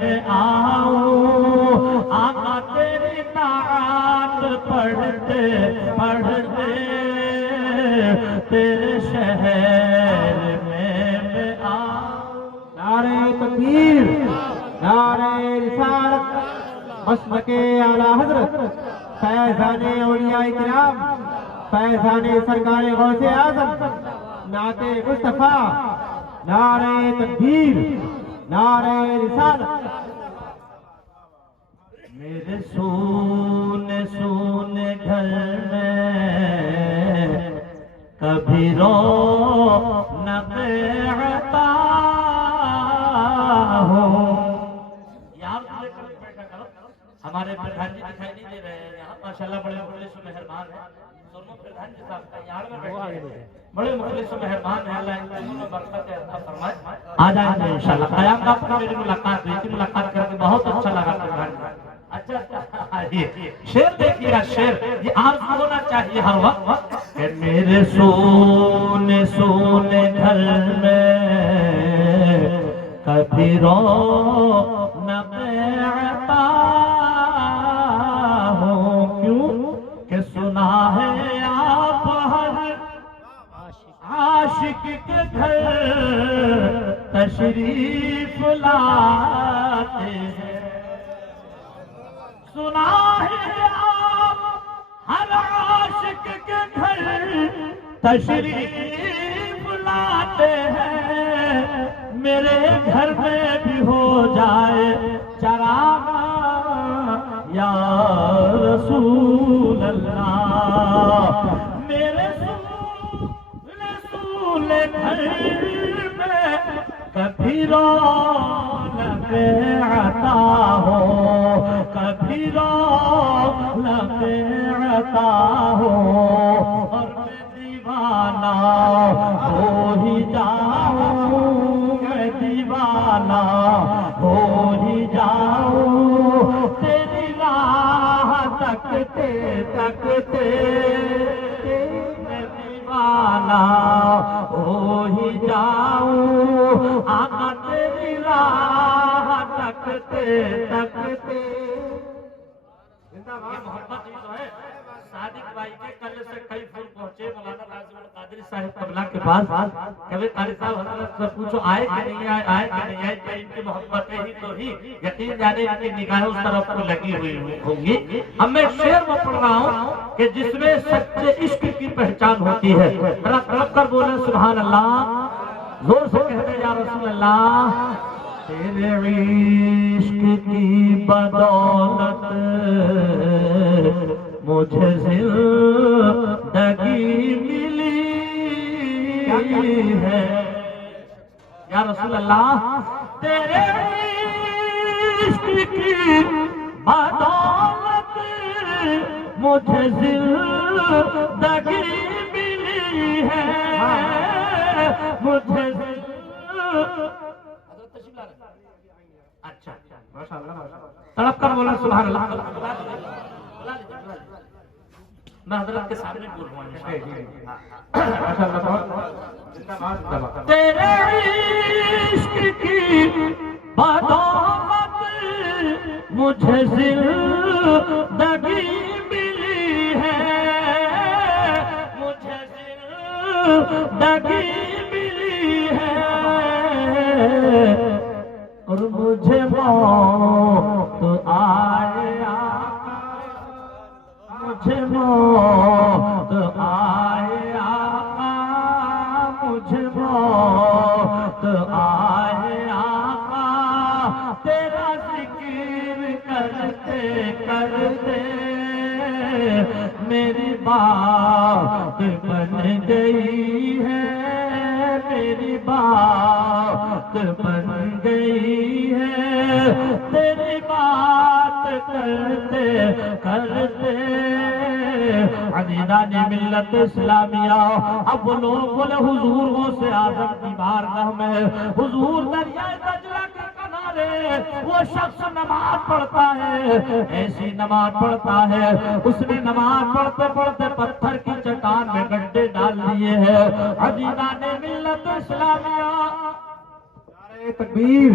میں آؤں، آقا تیری نعت پڑھتے پڑھتے تیرے شہر میں آؤں۔ نعرہ تکبیر، نعرہ رسالت، مسلک اعلی حضرت فیضان اولیاء کرام، فیضان سرکار غوث اعظم، نعت مصطفیٰ، نعرہ تکبیر، نعرہ رسالت۔ میرے سونے سونے گھر میں کبھی رونق عطا ہو۔ یار بیٹھا کرو، ہمارے پردھان جی دکھائی نہیں دے رہے ہیں یہاں، ماشاءاللہ بڑے مخلص و مہربان ہیں۔ دونوں پردھان جی صاحب یار میں بیٹھے ہیں، بڑے مخلص و مہربان ہیں، اللہ ان دونوں میں برکت عطا فرمائے۔ آ جائیں گے انشاءاللہ۔ قیام کا پر میری ملاقات ہوئی تھی، ملاقات کر کے بہت اچھا لگا پردھان جی۔ اچھا شعر دیکھیے گا، شعر یہ عام ہونا چاہیے ہر وقت کہ میرے سونے سونے گھر میں کبھی رونق عطا ہو، کیوں کہ سنا ہے آپ ہر عاشق کے گھر تشریف لاتے ہیں، سنا ہے آپ ہر عاشق کے گھر تشریف لاتے ہیں، میرے گھر میں بھی ہو جائے چراغ یا رسول اللہ، میرے رسول گھر میں کبھی رونق عطا ہو، کبھی رونق عطا ہو، اور میں دیوانہ ہو ہی جاؤں، میں دیوانہ ہو ہی جاؤں، تیری راہ تکتے تکتے میں دیوانہ ہو ہی جاؤں، آقا تیری راہ تکتے تکتے۔ یہ محبت ہی تو ہے۔ صادق بھائی کے قلعے سے کئی پھول پہنچے مولانا ناظم القادری صاحب قبلہ کے پاس، کبھی قاری صاحب حضرت سے پوچھو آئے کہ نہیں آئے، آئے کہ نہیں آئے، کہ ان کی محبتیں ہی تو ہی یقین جانے ان کی نگاہیں اس طرف کو لگی ہوئی ہوں گی۔ اب میں شعر میں پڑھ رہا ہوں کہ جس میں سچے عشق کی پہچان ہوتی ہے، ذرا تڑپ کر بولیں سبحان اللہ، زور سے کہتے یا رسول اللہ۔ تیرے عشق کی بدولت مجھے زندگی ملی ہے یا رسول اللہ، تیرے عشق کی بدولت مجھے زندگی ملی ہے، مجھے اچھا تڑپ کر بولا سبحان اللہ۔ میں حضرت کے سامنے بول رہا ہوں، تیرے عشق کی بدولت مجھے زندگی ملی ہے، مجھے زندگی ملی ہے، اور مجھے موت آئے آقا، مجھے موت آئے آقا، مجھے موت آئے آقا، تیرا ذکر کرتے کرتے میری بات بن گئی ہے، میری بات بن گئی ہے، تیری بات کرتے کرتے عزیزان ملت اسلامیہ، اب وہ لوگ بولے حضور غوث اعظم کی بارگاہ میں، حضور دریائے دجلہ کے کنارے وہ شخص نماز پڑھتا ہے، ایسی نماز پڑھتا ہے، اس نے نماز پڑھتے پڑھتے پتھر کی چٹان میں گڈھے ڈال دیے ہیں۔ عزیزان ملت اسلامیہ، نعرہ تکبیر،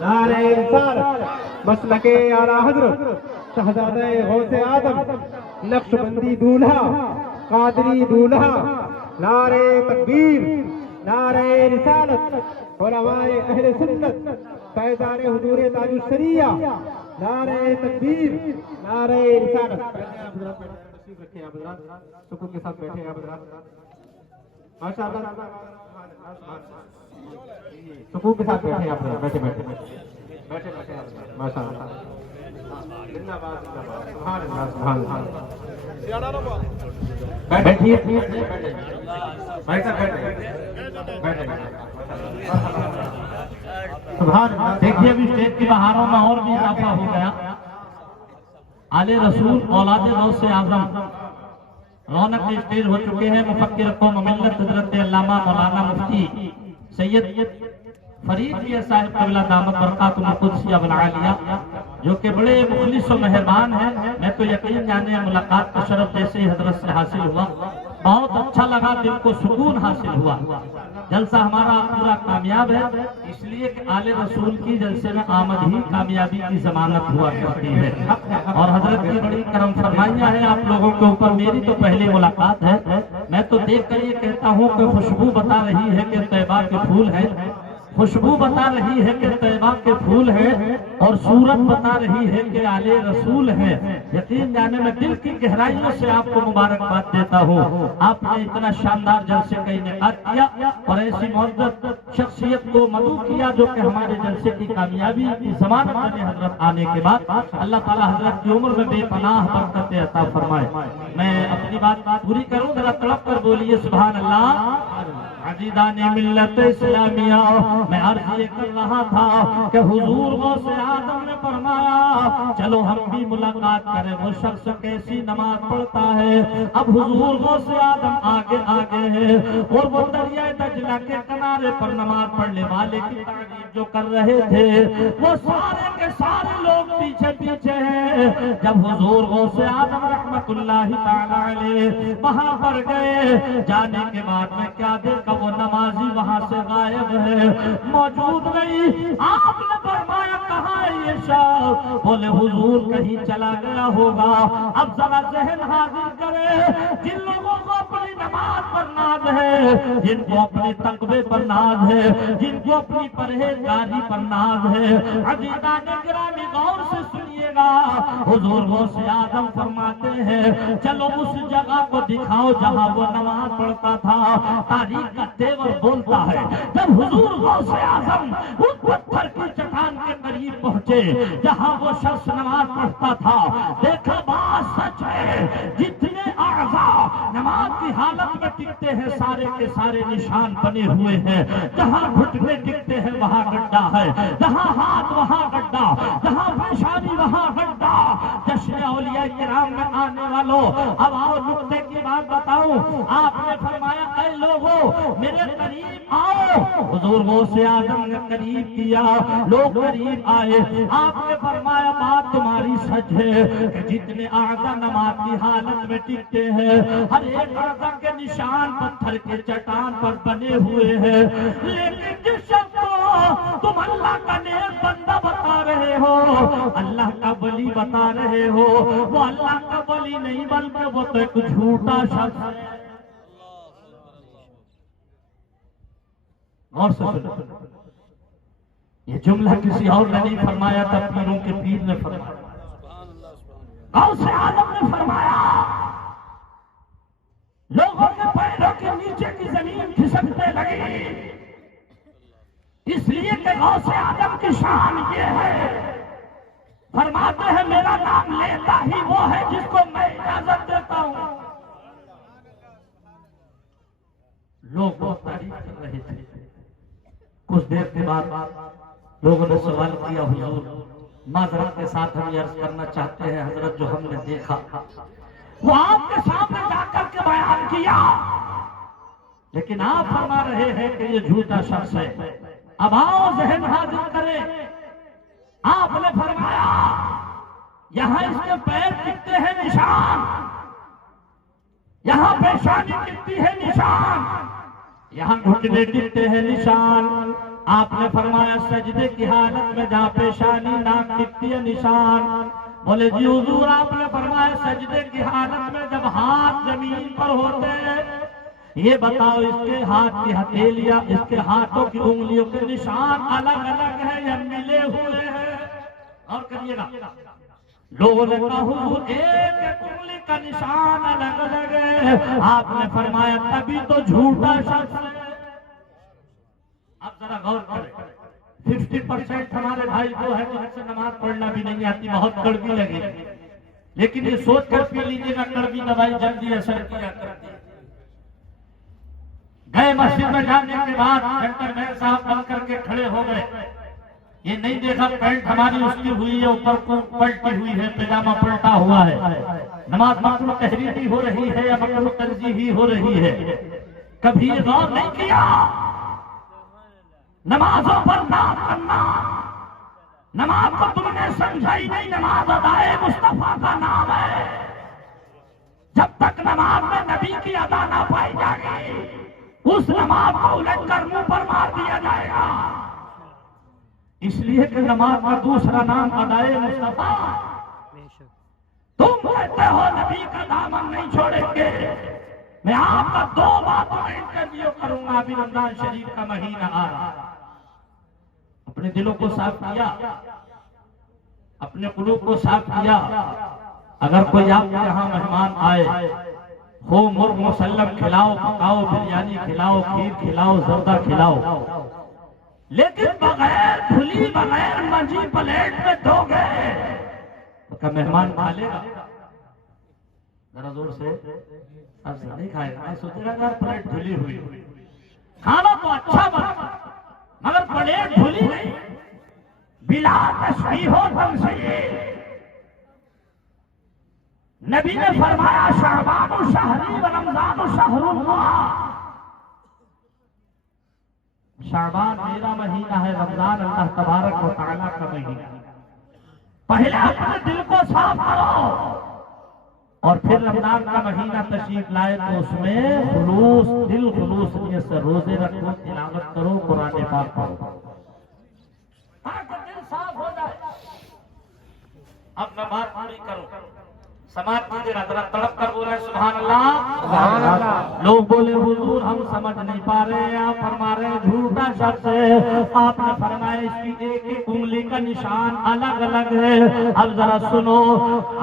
نعرہ رسالت، مسلک اعلیٰ حضرت شہزادہ غوث اعظم نقش بندی دولہا، قادری دولہا، نعرہ تکبیر، نعرہ رسالت، علماء اہل سنت، فیضان حضور تاج الشریعہ، نعرہ تکبیر، نعرہ رسالت۔ تشریف رکھیں آپ حضرات، سکون کے ساتھ بیٹھے آپ حضرات، ماشاء اللہ، سکون کے ساتھ بیٹھے آپ بیٹھے بیٹھے بیٹھے بیٹھے ماشاء اللہ، زندہ باد سبحان اللہ سبحان اللہ، بیٹھیے بھائی صاحب بیٹھے سبحان اللہ۔ دیکھیے ابھی اسٹیج کی بہاروں میں اور بھی اضافہ ہو گیا۔ آل رسول اولاد غوث اعظم رونق کے اسٹیج ہو چکے ہیں۔ مفکر قوم ملت حضرت علامہ مولانا مفتی سید فرید کے صاحب قبلہ دامت برکاتہ القدسیہ والعالیہ، جو کہ بڑے مخلص و مہربان ہیں۔ میں تو یقین جانے ملاقات کا شرف جیسے ہی حضرت سے حاصل ہوا، بہت اچھا لگا، دل کو سکون حاصل ہوا۔ جلسہ ہمارا پورا کامیاب ہے، اس لیے کہ آل رسول کی جلسے میں آمد ہی کامیابی کی ضمانت ہوا کرتی ہے، اور حضرت کی بڑی کرم فرمائیاں ہیں آپ لوگوں کے اوپر۔ میری تو پہلی ملاقات ہے، میں تو دیکھ کر یہ کہتا ہوں کہ خوشبو بتا رہی ہے کہ طیبہ کے پھول ہیں، خوشبو بتا رہی ہے کہ طیبہ کے پھول ہیں، اور صورت بتا رہی ہے کہ آل رسول ہے۔ یقین جانے میں دل کی گہرائیوں سے آپ کو مبارکباد دیتا ہوں، آپ نے اتنا شاندار جلسے کا انعقاد کیا اور ایسی معزز شخصیت کو مدعو کیا جو کہ ہمارے جلسے کی کامیابی کی ضمانت بنے۔ حضرت آنے کے بعد اللہ تعالی حضرت کی عمر میں بے پناہ برکت عطا فرمائے۔ میں اپنی بات پوری کروں، ذرا تڑپ کر بولیے سبحان اللہ۔ عزیزان ملت اسلامیہ، میں عرض یہ کر رہا تھا کہ حضور غوث اعظم نے فرمایا چلو ہم بھی ملاقات کریں، وہ شخص کیسی نماز پڑھتا ہے۔ اب حضور غوث اعظم آگے آگے ہے، اور وہ دریائے دجلہ کے کنارے پر نماز پڑھنے والے کی تعریف جو کر رہے تھے، وہ سارے کے سارے لوگ پیچھے پیچھے ہیں۔ جب حضور غوث اعظم رحمت اللہ تعالی علیہ وہاں پر گئے، جانے کے بعد میں کیا دیکھا، وہ نمازی وہاں سے غائب ہے، موجود نہیں۔ آپ نے فرمایا کہاں ہے یہ شخص؟ بولے حضور کہیں چلا گیا ہوگا۔ اب ذرا ذہن حاضر کرے، جن لوگوں کو اپنی نماز پر ناز ہے، جن کو اپنے تقوی پر ناز ہے، جن کو اپنی پرہیزگاری پر ناز ہے، عزیزان گرامی غور سے سنیے گا۔ حضور غوث اعظم فرماتے ہیں چلو اس جگہ کو دکھاؤ جہاں وہ نماز پڑھتا تھا۔ تاریخ کا تیور بولتا ہے جب حضور غوث اعظم اس پتھر کی چٹان کے قریب پہنچے جہاں وہ شخص نماز پڑھتا تھا، دیکھا بات سچ ہے، جتنے اعضاء نماز کی حالت میں ٹکتے ہیں سارے کے سارے نشان بنے ہوئے ہیں۔ جہاں گھٹنے ٹکتے ہیں وہاں گڈھا ہے، جہاں ہاتھ وہاں گڈھا، جہاں پیشانی وہاں گڈھا۔ جشن اولیاء کرام میں آنے والوں، اب آؤ نقطے کی بات بتاؤں۔ آپ نے فرمایا اے لوگوں میرے قریب آؤ۔ حضور غوث اعظم نے قریب کیا، لوگ قریب آئے۔ آپ نے فرمایا بات تمہاری سچ ہے کہ جتنے اعضاء نماز کی حالت میں ٹکتے ہیں، ہر ایک اعضاء کے نشان پتھر کے چٹان پر بنے ہوئے ہیں، لیکن جس شخص کو تم اللہ کا نیک بندہ بتا رہے ہو، اللہ کا ولی بتا رہے ہو، وہ اللہ کا ولی نہیں بلکہ وہ تو ایک جھوٹا شخص ہے۔ اور سنو، یہ جملہ کسی اور نے نہیں فرمایا تھا، پیروں کے پیر نے فرمایا۔ غوث اعظم نے فرمایا لوگوں کے پیروں کے نیچے کی زمین کھسکنے لگی، اس لیے کہ غوث اعظم کی شان یہ ہے، فرماتے ہیں میرا نام لیتا ہی وہ ہے جس کو میں اجازت دیتا ہوں۔ لوگ بہت تعریف کر رہے تھے۔ کچھ دیر کے بعد لوگوں نے سوال کیا حضور معذرت کے ساتھ ہم یہ عرض کرنا چاہتے ہیں حضرت جو ہم نے دیکھا وہ آپ کے سامنے جا کر کے بیان کیا، لیکن آپ فرما رہے ہیں کہ یہ جھوٹا شخص ہے۔ اب آؤ ذہن حاضر کریں، آپ نے فرمایا یہاں اس کے پیر دکھتے ہیں نشان، یہاں پیشانی دکھتی ہے نشان، یہاں گھٹنے دکھتے ہیں نشان۔ آپ نے فرمایا سجدے کی حالت میں جہاں پیشانی ناک دکھتی ہے نشان۔ بولے جی حضور آپ نے فرمایا سجدے کی حالت میں جب ہاتھ زمین پر ہوتے ہیں، یہ بتاؤ اس کے ہاتھ کی ہتھیلیاں، اس کے ہاتھوں کی انگلیوں کے نشان الگ الگ ہیں یا ملے ہوئے ہیں؟ اور کریے گا، لوگوں نے کہا حضور ایک ایک انگلی کا نشان الگ الگ ہے۔ آپ نے فرمایا تبھی تو جھوٹا شخص ہے۔ اب ذرا غور کریں، 50% ہمارے بھائی جو ہے جن سے نماز پڑھنا بھی نہیں آتی، بہت کڑوی لگے، لیکن یہ سوچ کر پی لیجیے گا کڑوی دوائی جلدی اثر کیا کرتی ہے۔ گئے مسجد میں جانے کے بعد سینٹر مین صاحب بن کر کے کھڑے ہو گئے، یہ نہیں دیکھا پینٹ ہماری اس کی ہوئی ہے، اوپر کو پلٹی ہوئی ہے، پیجامہ پلٹا ہوا ہے، نماز مکروہ تحریمی ہو رہی ہے یا مکروہ تنزیہی ہو رہی ہے، کبھی یہ غور نہیں کیا نمازوں پر نام کرنا، نماز کو تم نے سمجھا ہی نہیں، نماز ادائے مصطفیٰ کا نام ہے، جب تک نماز میں نبی کی ادا نہ پائی جائے گی اس نماز کو الٹ کر منہ پر مار دیا جائے گا۔ اس لیے کہ نماز کا دوسرا نام ادائے مصطفیٰ۔ تم کہتے ہو نبی کا دامن نہیں چھوڑیں گے، میں آپ کا 2 باتوں میں انٹرویو کروں گا۔ ابھی رمضان شریف کا مہینہ آ رہا، اپنے دلوں کو صاف کیا، اپنے قلوب کو صاف کیا۔ اگر کوئی آپ کے یہاں مہمان آئے، ہو مرغ مسلم کھلاؤ، پکاؤ، بریانی کھلاؤ، کھیر کھلاؤ، زردہ کھلاؤ، لیکن بغیر کھلی، بغیر منجی پلیٹ میں دو گے تو کیا مہمان کھا لے گا؟ ذرا زور سے نہیں کھائے گا، سوچے گا یار پلیٹ دھلی ہوئی، کھانا تو اچھا بنا مگر پلیٹ دھلی نہیں، بلا تشبیہ و تمثیل۔ نبی نے فرمایا شعبان شہری و رمضان شہر اللہ، شعبان میرا مہینہ ہے، رمضان اللہ تبارک و تعالیٰ کا مہینہ۔ پہلے اپنے دل کو صاف کرو اور پھر رمضان کا مہینہ تشریف لائے تو اس میں خلوص دل، خلوص نیت سے روزے رکھو، تلاوت کرو، قرآن پاک پڑھو تاکہ دل صاف ہو جائے۔ اب میں بات پوری کروں، سماعت کیجیے، حضرت تڑپ کر بول رہے ہیں سبحان اللہ، سبحان اللہ۔ لوگ بولے حضور ہم سمجھ نہیں پا رہے، آپ فرما رہے ہیں جھوٹا شخص ہے، آپ نے فرمایا اس کی ایک ایک انگلی کا نشان الگ الگ ہے۔ اب ذرا سنو،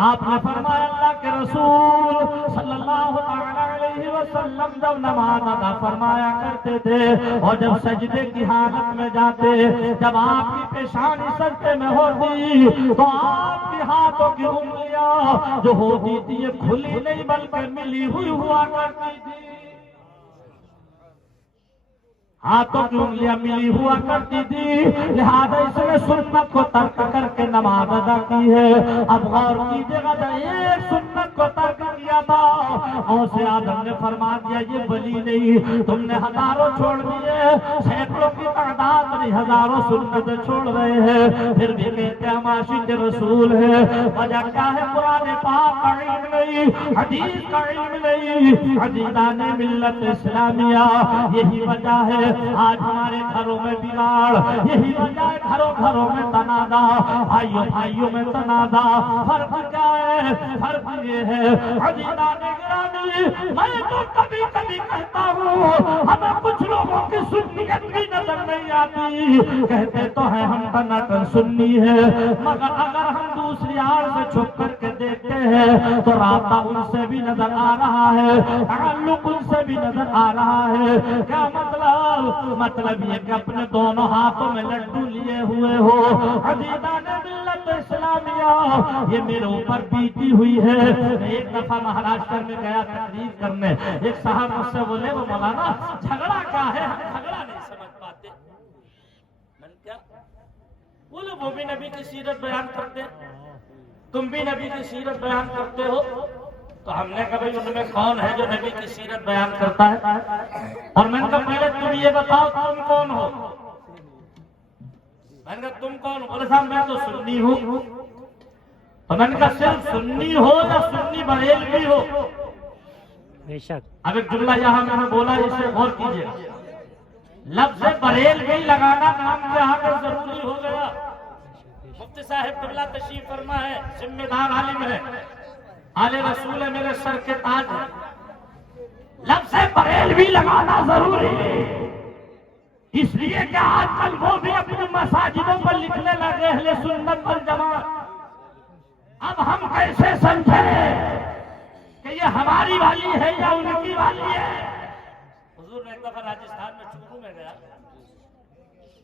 آپ نے فرمایا اللہ کے رسول صلی اللہ علیہ وسلم جب نماز ادا فرمایا کرتے تھے اور جب سجدے کی حالت میں جاتے، جب آپ کی پیشانی سجدے میں ہوتی تو آپ کے ہاتھوں کی انگلیاں جو ہوتی تھی یہ کھلی نہیں بلکہ ملی ہوئی ہوا کرتی تھی، ہاتھوں کی انگلیاں ملی ہوا کرتی تھی، لہذا اس نے سنت کو ترک کر کے نماز ادا کی ہے۔ اب غور کیجیے گا، ایک سنت کو ترک کیا تھا، غوث اعظم نے فرما دیا یہ بلی نہیں، تم نے ہزاروں چھوڑ دیے، سینکڑوں کی تعداد نہیں، ہزاروں سنت چھوڑ رہے ہیں، پھر بھی کہتے ہم عاشق رسول ہیں۔ وجہ کیا ہے؟ قرآن پاک کا علم نہیں، حدیث کا علم نہیں، عزیزان ملت اسلامیہ، یہی وجہ ہے آج ہمارے گھروں میں بگاڑ، یہی وجہ ہے گھروں میں تنازع، بھائیوں میں تنازع۔ فرق کیا ہے؟ فرق یہ ہے عزیزان گرامی، میں تو کبھی کبھی کہتا ہوں ہمیں کچھ لوگوں کی سنیت بھی نظر نہیں آتی، کہتے تو ہیں ہم ٹناٹن سنی ہے، مگر اگر ہم دوسری آڑ سے چھپ کر کے دیکھتے ہیں تو رابطہ ان سے بھی نظر آ رہا ہے، تعلق ان سے بھی نظر آ رہا ہے۔ کیا مطلب یہ کہ اپنے دونوں ہاتھوں میں لڈو لیے ہوئے ہو۔ عزیزان ملت اسلامیہ، یہ میرے اوپر بیتی ہوئی ہے۔ میں ایک دفعہ مہاراشٹر میں گیا تقریر کرنے، ایک صاحب مجھ سے بولے وہ مولانا جھگڑا کیا ہے؟ ہم جھگڑا نہیں سمجھ پاتے۔ میں نے کیا بولے؟ وہ بھی نبی کی سیرت بیان کرتے، تم بھی نبی کی سیرت بیان کرتے ہو، تو ہم نے کہا بھائی ان میں کون ہے جو نبی کی سیرت بیان کرتا ہے؟ اور میں نے کہا پہلے تم یہ بتاؤ تم کون ہو؟ میں نے کہا تم کون ہو؟ بولے صاحب میں تو سنی ہوں۔ تو میں نے کہا صرف سنی ہو یا سنی بریلوی ہو؟ بے شک اب ایک جملہ یہاں میں نے بولا، اسے غور کیجیے، لفظ بریلوی لگانا نام کے آگے ضروری ہو گیا۔ مفتی صاحب قبلہ تشریف فرما ہے، ذمہ دار عالم ہے، آل رسول ہے، میرے سر کے تاج ہے، لفظ بریلوی لگانا ضروری ہے، اس لیے کہ آج کل وہ بھی اپنی مساجدوں پر لکھنے لگے اہل سنت والجماعت۔ اب ہم کیسے سمجھیں کہ یہ ہماری والی ہے یا ان کی والی ہے؟ حضور نے ایک دفعہ راجستھان میں چورو میں گیا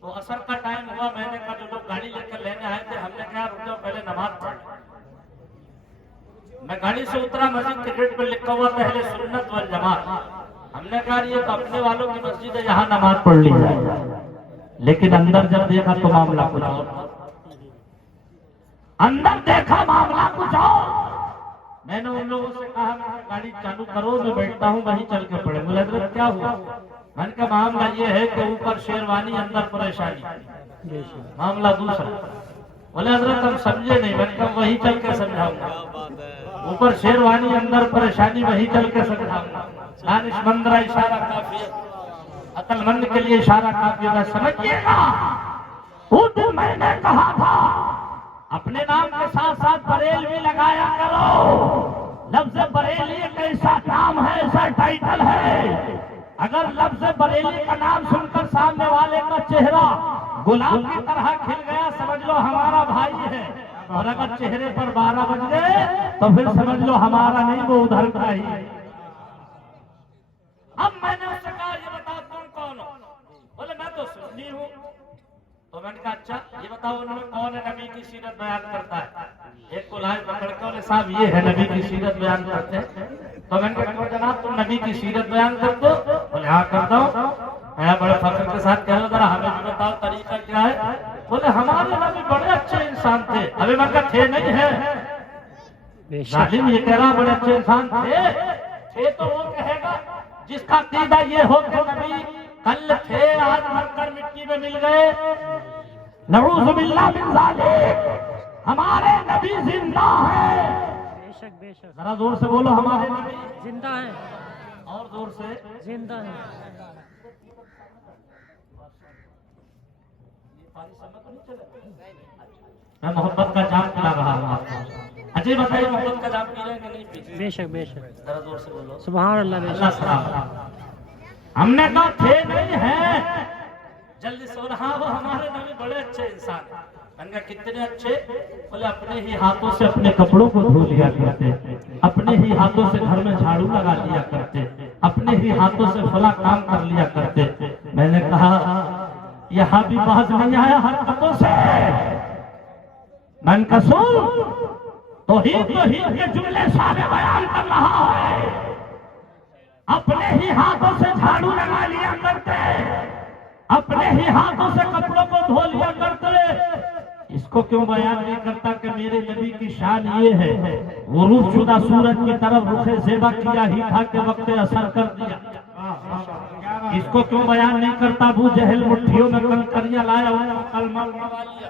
تو عصر کا ٹائم ہوا، میں نے کہا جو لوگ گاڑی لے کر لینے آئے تھے، ہم نے کہا رک جاؤ پہلے نماز پڑھ۔ میں گاڑی سے اترا، مسجد ٹکٹ پہ لکھا ہوا تھا اہل سنت والجماعت۔ ہم نے کہا یہ تو اپنے والوں کی مسجد ہے، یہاں نماز پڑھ لی جائے، لیکن اندر جب دیکھا تو معاملہ کچھ اور، اندر دیکھا معاملہ کچھ اور۔ میں نے ان لوگوں سے کہا میں گاڑی چالو کرو، میں بیٹھتا ہوں وہیں چل کے پڑے۔ بولے حضرت کیا ہوا؟ میں نے کہا معاملہ یہ ہے کہ اوپر شیروانی اندر پریشانی، معاملہ دوسرا۔ بولے حضرت ہم سمجھے نہیں۔ میں نے کہا وہیں چل کے سمجھاؤں گا، اوپر شیروانی اندر پریشانی، وہیں چل کے سمجھاؤں گا۔ دانش مندرہ اشارہ کافی ہے، عقل مند کے لیے اشارہ کافی ہے، سمجھیے گا۔ اس دن میں نے کہا تھا اپنے نام کے ساتھ ساتھ بریلوی لگایا کرو۔ لفظ بریلی ایک ایسا نام ہے، ایسا ٹائٹل ہے، اگر لفظ بریلی کا نام سن کر سامنے والے کا چہرہ گلاب کی طرح کھل گیا سمجھ لو ہمارا بھائی ہے، اور اگر چہرے پر 12 بج گئے تو پھر سمجھ لو ہمارا نہیں، وہ ادھر کا ہی۔ اب میں نے اس سے کہا یہ بتاؤ تم کون ہو؟ بولے میں تو سنی ہوں۔ تو میں نے کہا اچھا یہ بتاؤ ان میں کون ہے نبی کی سیرت بیان کرتا ہے؟ ایک کو لائے پکڑ کے بولے صاحب یہ ہے نبی کی سیرت بیان کرتے ہیں۔ تو میں نے کہا جناب تم نبی کی سیرت بیان کر دو؟ بولے ہاں کرتا ہوں۔ میں بڑے فخر کے ساتھ کہہ رہا ذرا ہمیں بھی بتاؤ طریقہ کیا ہے؟ بولے ہمارے نبی بڑے اچھے انسان تھے۔ ابھی میں کہا تھے نہیں ہے، ظالم یہ کہہ رہا بڑے اچھے انسان تھے تو وہ کہے گا جس کا عقیدہ یہ ہو کہ نبی کل تھے آج مر کر مٹی میں مل گئے، نعوذ باللہ من ذالک، ہمارے نبی زندہ ہیں۔ بے شک بے شک، ذرا زور سے بولو ہمارے نبی زندہ ہیں، اور زور سے زندہ ہیں۔ میں محبت کا جام پلا رہا ہوں آپ کو۔ اجے بتائیے محبت کا جام پی رہے ہیں کہ نہیں پی رہے؟ بے شک بے شک، ذرا زور سے بولو سبحان اللہ، بے اللہ شک۔ سلام۔ ہم نے کہا تھے نہیں ہیں، جلدی سے رہا وہ ہمارے نبی بڑے اچھے انسان۔ میں نے کہا کتنے اچھے؟ بولے اپنے ہی ہاتھوں سے اپنے کپڑوں کو دھو لیا کرتے، اپنے ہی ہاتھوں سے گھر میں جھاڑو لگا لیا کرتے، اپنے ہی ہاتھوں سے فلاں کام کر لیا کرتے۔ میں نے کہا یہاں بھی باز نہیں آیا حرکتوں سے؟ میں نے کہا سن توحید کے جملے سارے بیان کر رہا ہے، اپنے ہی ہاتھوں سے جھاڑو لگا لیا کرتے، اپنے ہی ہاتھوں سے کپڑوں کو دھو لیا کرتے، اس کو کیوں بیان نہیں کرتا کہ میرے نبی کی شان یہ ہے غروب شدہ سورج کی طرف رخ زیبا کیا ہی تھا کہ وقت اثر کر دیا؟ اس کو کیوں بیان نہیں کرتا ابو جہل مٹھیوں میں کنکریاں لایا ہوا کلمہ لگا لیا؟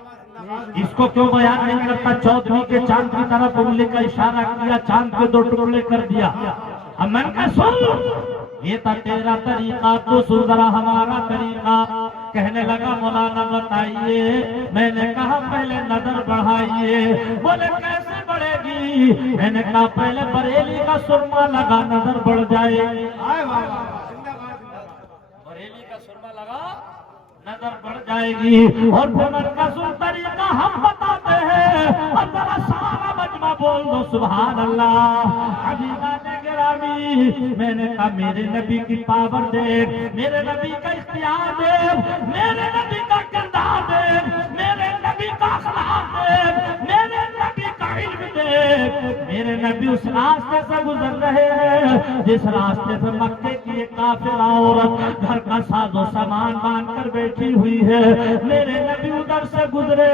اس کو کیوں بیان نہیں کرتا چودھویں کے چاند کی طرف انگلی کا اشارہ کیا، چاند کے 2 ٹکڑے کر دیا؟ اب میں نے کہا سن یہ تھا تیرا طریقہ، تو سن ذرا ہمارا طریقہ۔ کہنے لگا مولانا بتائیے۔ میں نے کہا پہلے نظر بڑھائیے۔ بولے کیسے بڑھے گی؟ میں نے کہا پہلے بریلی کا سرما لگا نظر بڑھ جائے۔ بریلی کا سرما لگا نظر بڑھ جائے گی۔ اور پھر کا سن طریقہ ہم بتاتے ہیں، اور ذرا سارا مجمع بول دو سبحان اللہ۔ حبیبان گرامی، میں نے کہا میرے نبی کی پاور دیکھ، میرے نبی کا اختیار دیکھ، میرے نبی کا کردار دیکھ، میرے نبی کا اخلاق دیکھ، میرے نبی کا علم دیکھ۔ میرے نبی اس راستے سے گزر رہے ہیں جس راستے سے مکے کی یہ کافر عورت گھر کا ساز و سامان باندھ کر بیٹھی ہوئی ہے. میرے نبی ادھر سے گزرے,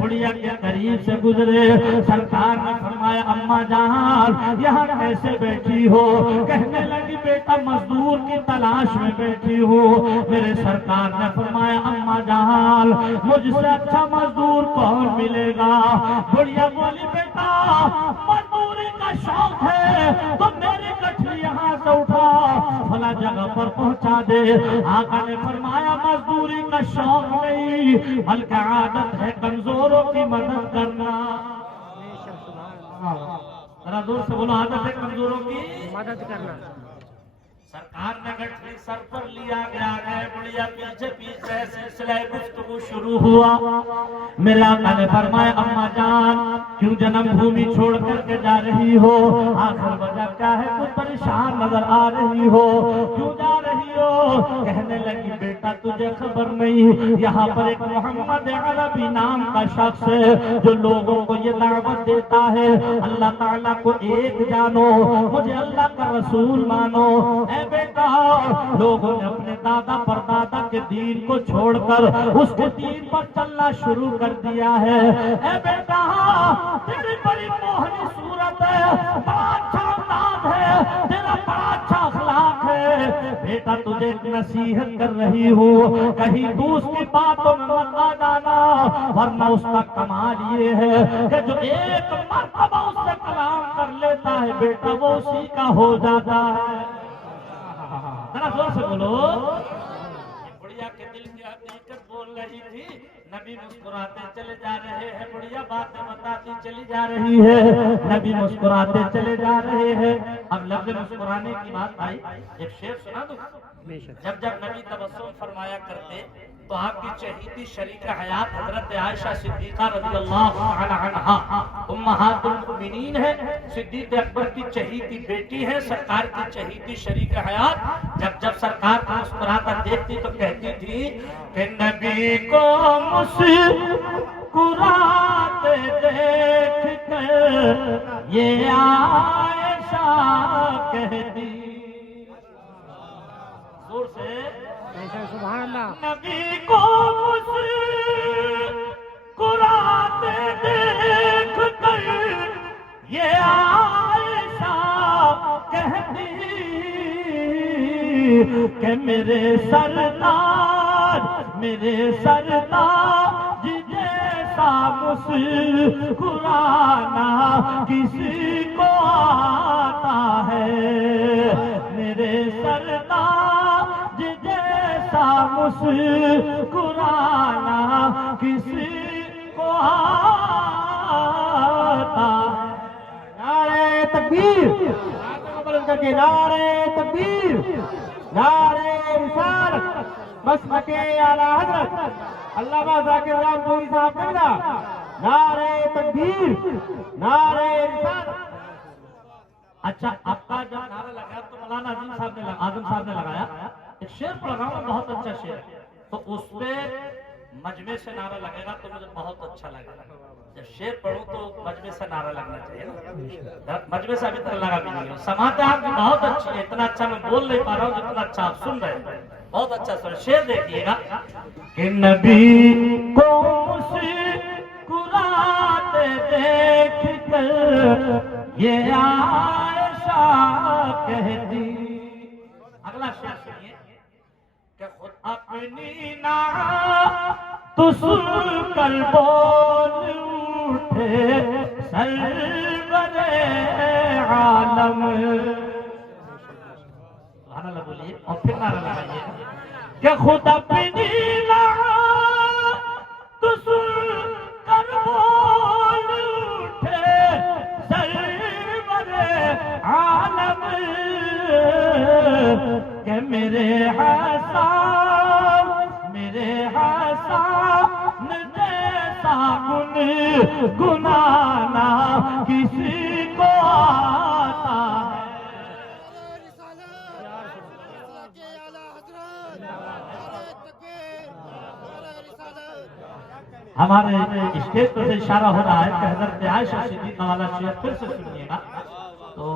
بڑھیا کے قریب سے گزرے. سرکار نے فرمایا اماں جان یہاں کیسے بیٹھی ہو؟ کہنے لگی بیٹا مزدور کی تلاش میں بیٹھی ہوں. میرے سرکار نے فرمایا اماں جان مجھ سے اچھا مزدور کون ملے گا؟ بڑھیا بولی بیٹا مزدوری کا شوق ہے تو میری گٹھی یہاں سے اٹھا فلاں جگہ پر پہنچا دے. آقا نے فرمایا مزدوری کا شوق نہیں بلکہ عادت ہے کمزوروں کی مدد کرنا. ذرا زور سے بولو, عادت ہے کمزوروں کی مدد کرنا. سرکار نے گٹھی سر پر لیا گیا گئے. بڑھیا پیچھے پیچھے سلسلہ گفتگو شروع ہوا. میرے آقا نے فرمایا اماں جان کیوں جنم بھومی چھوڑ کر کے جا رہی ہو؟ آخر وجہ کیا ہے؟ کچھ پریشان نظر آ رہی ہو, کیوں جا رہی ہو؟ کہنے لگی بیٹا تجھے خبر نہیں یہاں پر ایک محمد عربی نام کا شخص ہے جو لوگوں کو یہ دعوت دیتا ہے اللہ تعالیٰ کو ایک جانو, مجھے اللہ کا رسول مانو. اے بیٹا لوگوں نے اپنے دادا پردادا کے دین کو چھوڑ کر اس کے دین پر چلنا شروع کر دیا ہے. اے بیٹا تیری بڑی موہنی صورت ہے, بڑا اچھا انداز ہے, تیرا بڑا اچھا اخلاق ہے. بیٹا تجھے ایک نصیحت کر رہی ہوں, کہیں دوسری باتوں میں مت آ جانا, ورنہ اس کا کمال یہ ہے کہ جو ایک مرتبہ اس سے کلام کر لیتا ہے بیٹا وہ اسی کا ہو جاتا ہے. ذرا زور سے بولو. بڑھیا کے دل کی حقیقت بول رہی تھی. نبی مسکراتے چلے جا رہے ہیں, بڑھیا باتیں بتاتی چلی جا رہی ہے. نبی مسکراتے چلے جا رہے ہیں. اب لفظ مسکرانے کی بات آئی, ایک شعر سنا دوں. جب جب نبی تبسم فرمایا کرتے تو آپ کی چہیتی شریک حیات حضرت عائشہ صدیقہ رضی اللہ عنہا امہات المؤمنین ہے, صدیق اکبر کی چہیتی بیٹی ہے, سرکار کی چہیتی شریک حیات. جب جب سرکار کو مسکراتا دیکھتی تو کہتی تھی کہ نبی کو مسکراتے دیکھ کر یہ عائشہ کہتی. زور سے سبحان اللہ. نبی کو مسکراتے دیکھ کر یہ عائشہ کہتی کہ میرے سردار جیسا مسکرانا کسی کو آتا ہے. میرے سردار جیسا مسکرانا کسی کو آتا ہے. نعرہ تکبیر, بلند کر کے نعرہ تکبیر, نعرہ رسالت, مسلک اعلی حضرت علامہ ذاکر رام پوری صاحب کا نعرہ تکبیر, نعرہ رسالت. اچھا اب کا جب نعرہ لگایا تو مولانا اعظم صاحب نے لگایا. ایک شعر پڑھ رہا ہوں, بہت اچھا شعر ہے, تو اس پہ مجمع سے نعرہ لگے گا تو مجھے بہت اچھا لگے گا. جب شعر پڑھوں تو مجمع سے نعرہ لگنا چاہیے نا. مجمع سے ابھی تک لگا بھی نہیں. سماعت آپ کی بہت اچھی ہے, اتنا اچھا میں بول نہیں پا رہا ہوں جتنا اچھا آپ سن رہے ہیں. بہت اچھا سن. شعر دیکھیے گا کہ نبی کو مسکراتے دیکھ کر یہ عائشہ کہتی. اگلا شعر سنیے کہ خود اپنی نعت تو سن کر بول اٹھے سرور عالم. سبحان اللہ بولیے اور پھر نعرہ لگائیے کہ خود اپنی نعت تو سن کر بول اٹھے سرور عالم کہ میرے حسان جیسا گنانا کسی کو آتا ہے. ہمارے اسٹیج پر سے اشارہ ہو رہا ہے کہ حضرت عائشہ صدیقہ والا شعر پھر سے سنیے گا. تو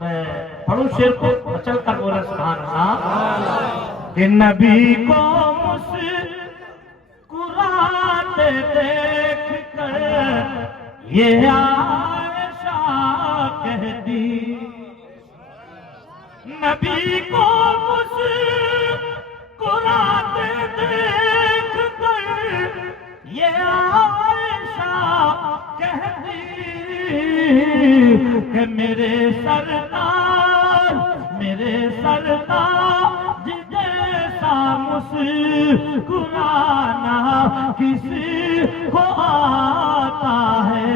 میں پڑھو شیر کو چل کر بولا سبحان اللہ کہ نبی کو مسکراتے دیکھ کر یہ عائشہ کہتی نبی کو مسکراتے دیکھ کر یہ عائشہ کہتی کہ میرے سردار جیسا مسکرانا کسی کو آتا ہے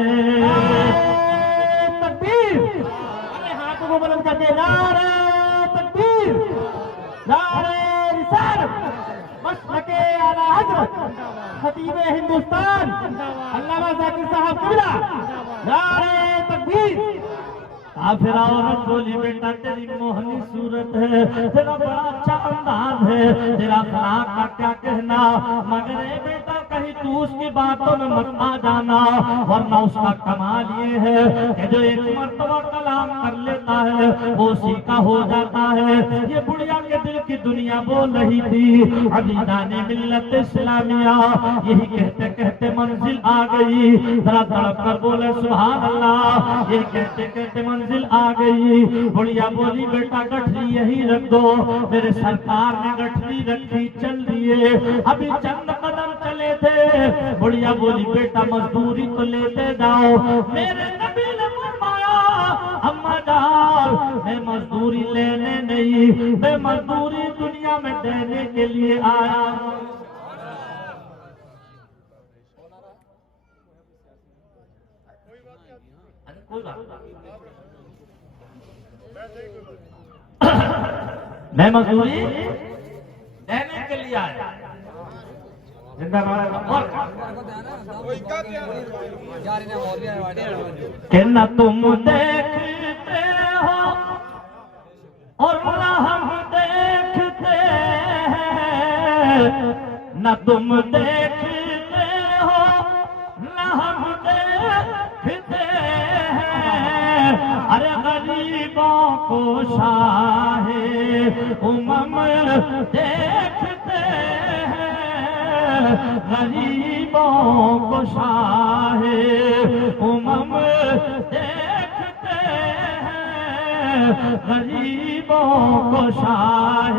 تکبیر اپنے ہاتھوں کو بلند کر کے نعرہ تکبیر نعرہ رسالت مسلک اعلی حضرت خطیب ہندوستان علامہ ذاکر صاحب قبلہ نعرہ تکبیر کافر عورت بولی بیٹا تیری موہنی صورت ہے تیرا بڑا اچھا انداز ہے تیرا اخلاق کا کیا کہنا مگر اے بیٹا کہیں تو اس کی باتوں میں مت آ جانا ورنہ اس کا کمال یہ ہے کہ جو ایک مرتبہ کلام کر لیتا ہے وہ اسی کا ہو جاتا ہے یہ بڑھیا کے دل کی دنیا بول رہی تھی عزیزان ملت اسلامیہ یہی کہتے کہتے منزل آ گئی ذرا تڑپ کر بولے سبحان اللہ یہی کہتے کہتے منزل آ گئی بڑھیا بولی بیٹا گٹھری یہی رکھ دو میرے سرکار نے گٹھری رکھی چل دیے ابھی چند قدم چلے تھے بڑھیا بولی بیٹا مزدوری تو لیتے جاؤ میرے نبی نے فرمایا اما جان میں مزدوری لینے نہیں میں مزدوری دنیا میں دینے کے لیے آیا میں مزدوری دینے کے لیے آیا زندہ کہ نہ تم دیکھتے ہو اور نہ ہم دیکھتے ہیں نہ تم دیکھتے ہو نہ ہم دیکھتے ہیں ارے غریبوں کو شاہ امم دیکھتے ہیں غریبوں کو شاہ امم دیکھتے ہیں غریبوں کو شاہ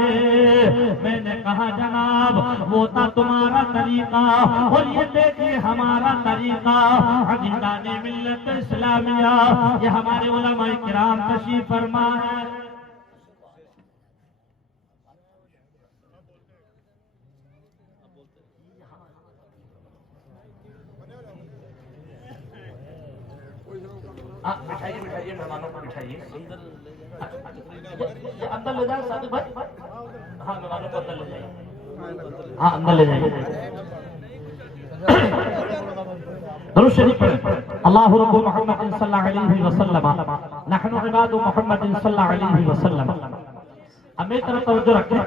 میں نے کہا جناب وہ تھا تمہارا طریقہ اور یہ دیکھیے ہمارا طریقہ عزیزان ملت اسلامیہ یہ ہمارے علماء کرام تشریف فرما ہے بٹھائیے بٹھائیے مہمانوں کو بٹھائیے اندر لے جائیں صادق بھائی ہاں مہمانوں کو اندر لے جائیے ہاں اندر لے جائیے درود شریف پڑھیں اللہ رب محمد صلی اللہ علیہ وسلم نحن عباد محمد صلی اللہ علیہ وسلم اب میری طرف توجہ رکھیں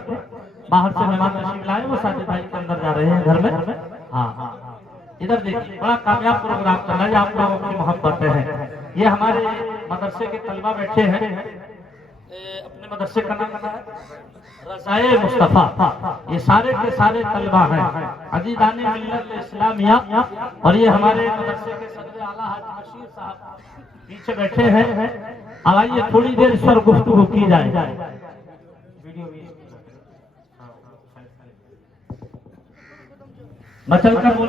باہر سے مہمان تشریف لائے وہ صادق بھائی کے اندر جا رہے ہیں گھر میں ہاں ادھر دیکھیں بڑا کامیاب پروگرام چل رہا ہے آپ لوگوں کی محبت ہے یہ ہمارے مدرسے کے طلبہ بیٹھے ہیں اپنے مدرسے کا نام ہے رضائے مصطفیٰ یہ سارے کے سارے طلبہ ہیں عزیزان ملت اسلامیہ اور یہ ہمارے مدرسے کے صدر اعلیٰ حاج بشیر صاحب پیچھے بیٹھے ہیں آئیے تھوڑی دیر اس پر گفتگو کی جائے میں چل کر بولا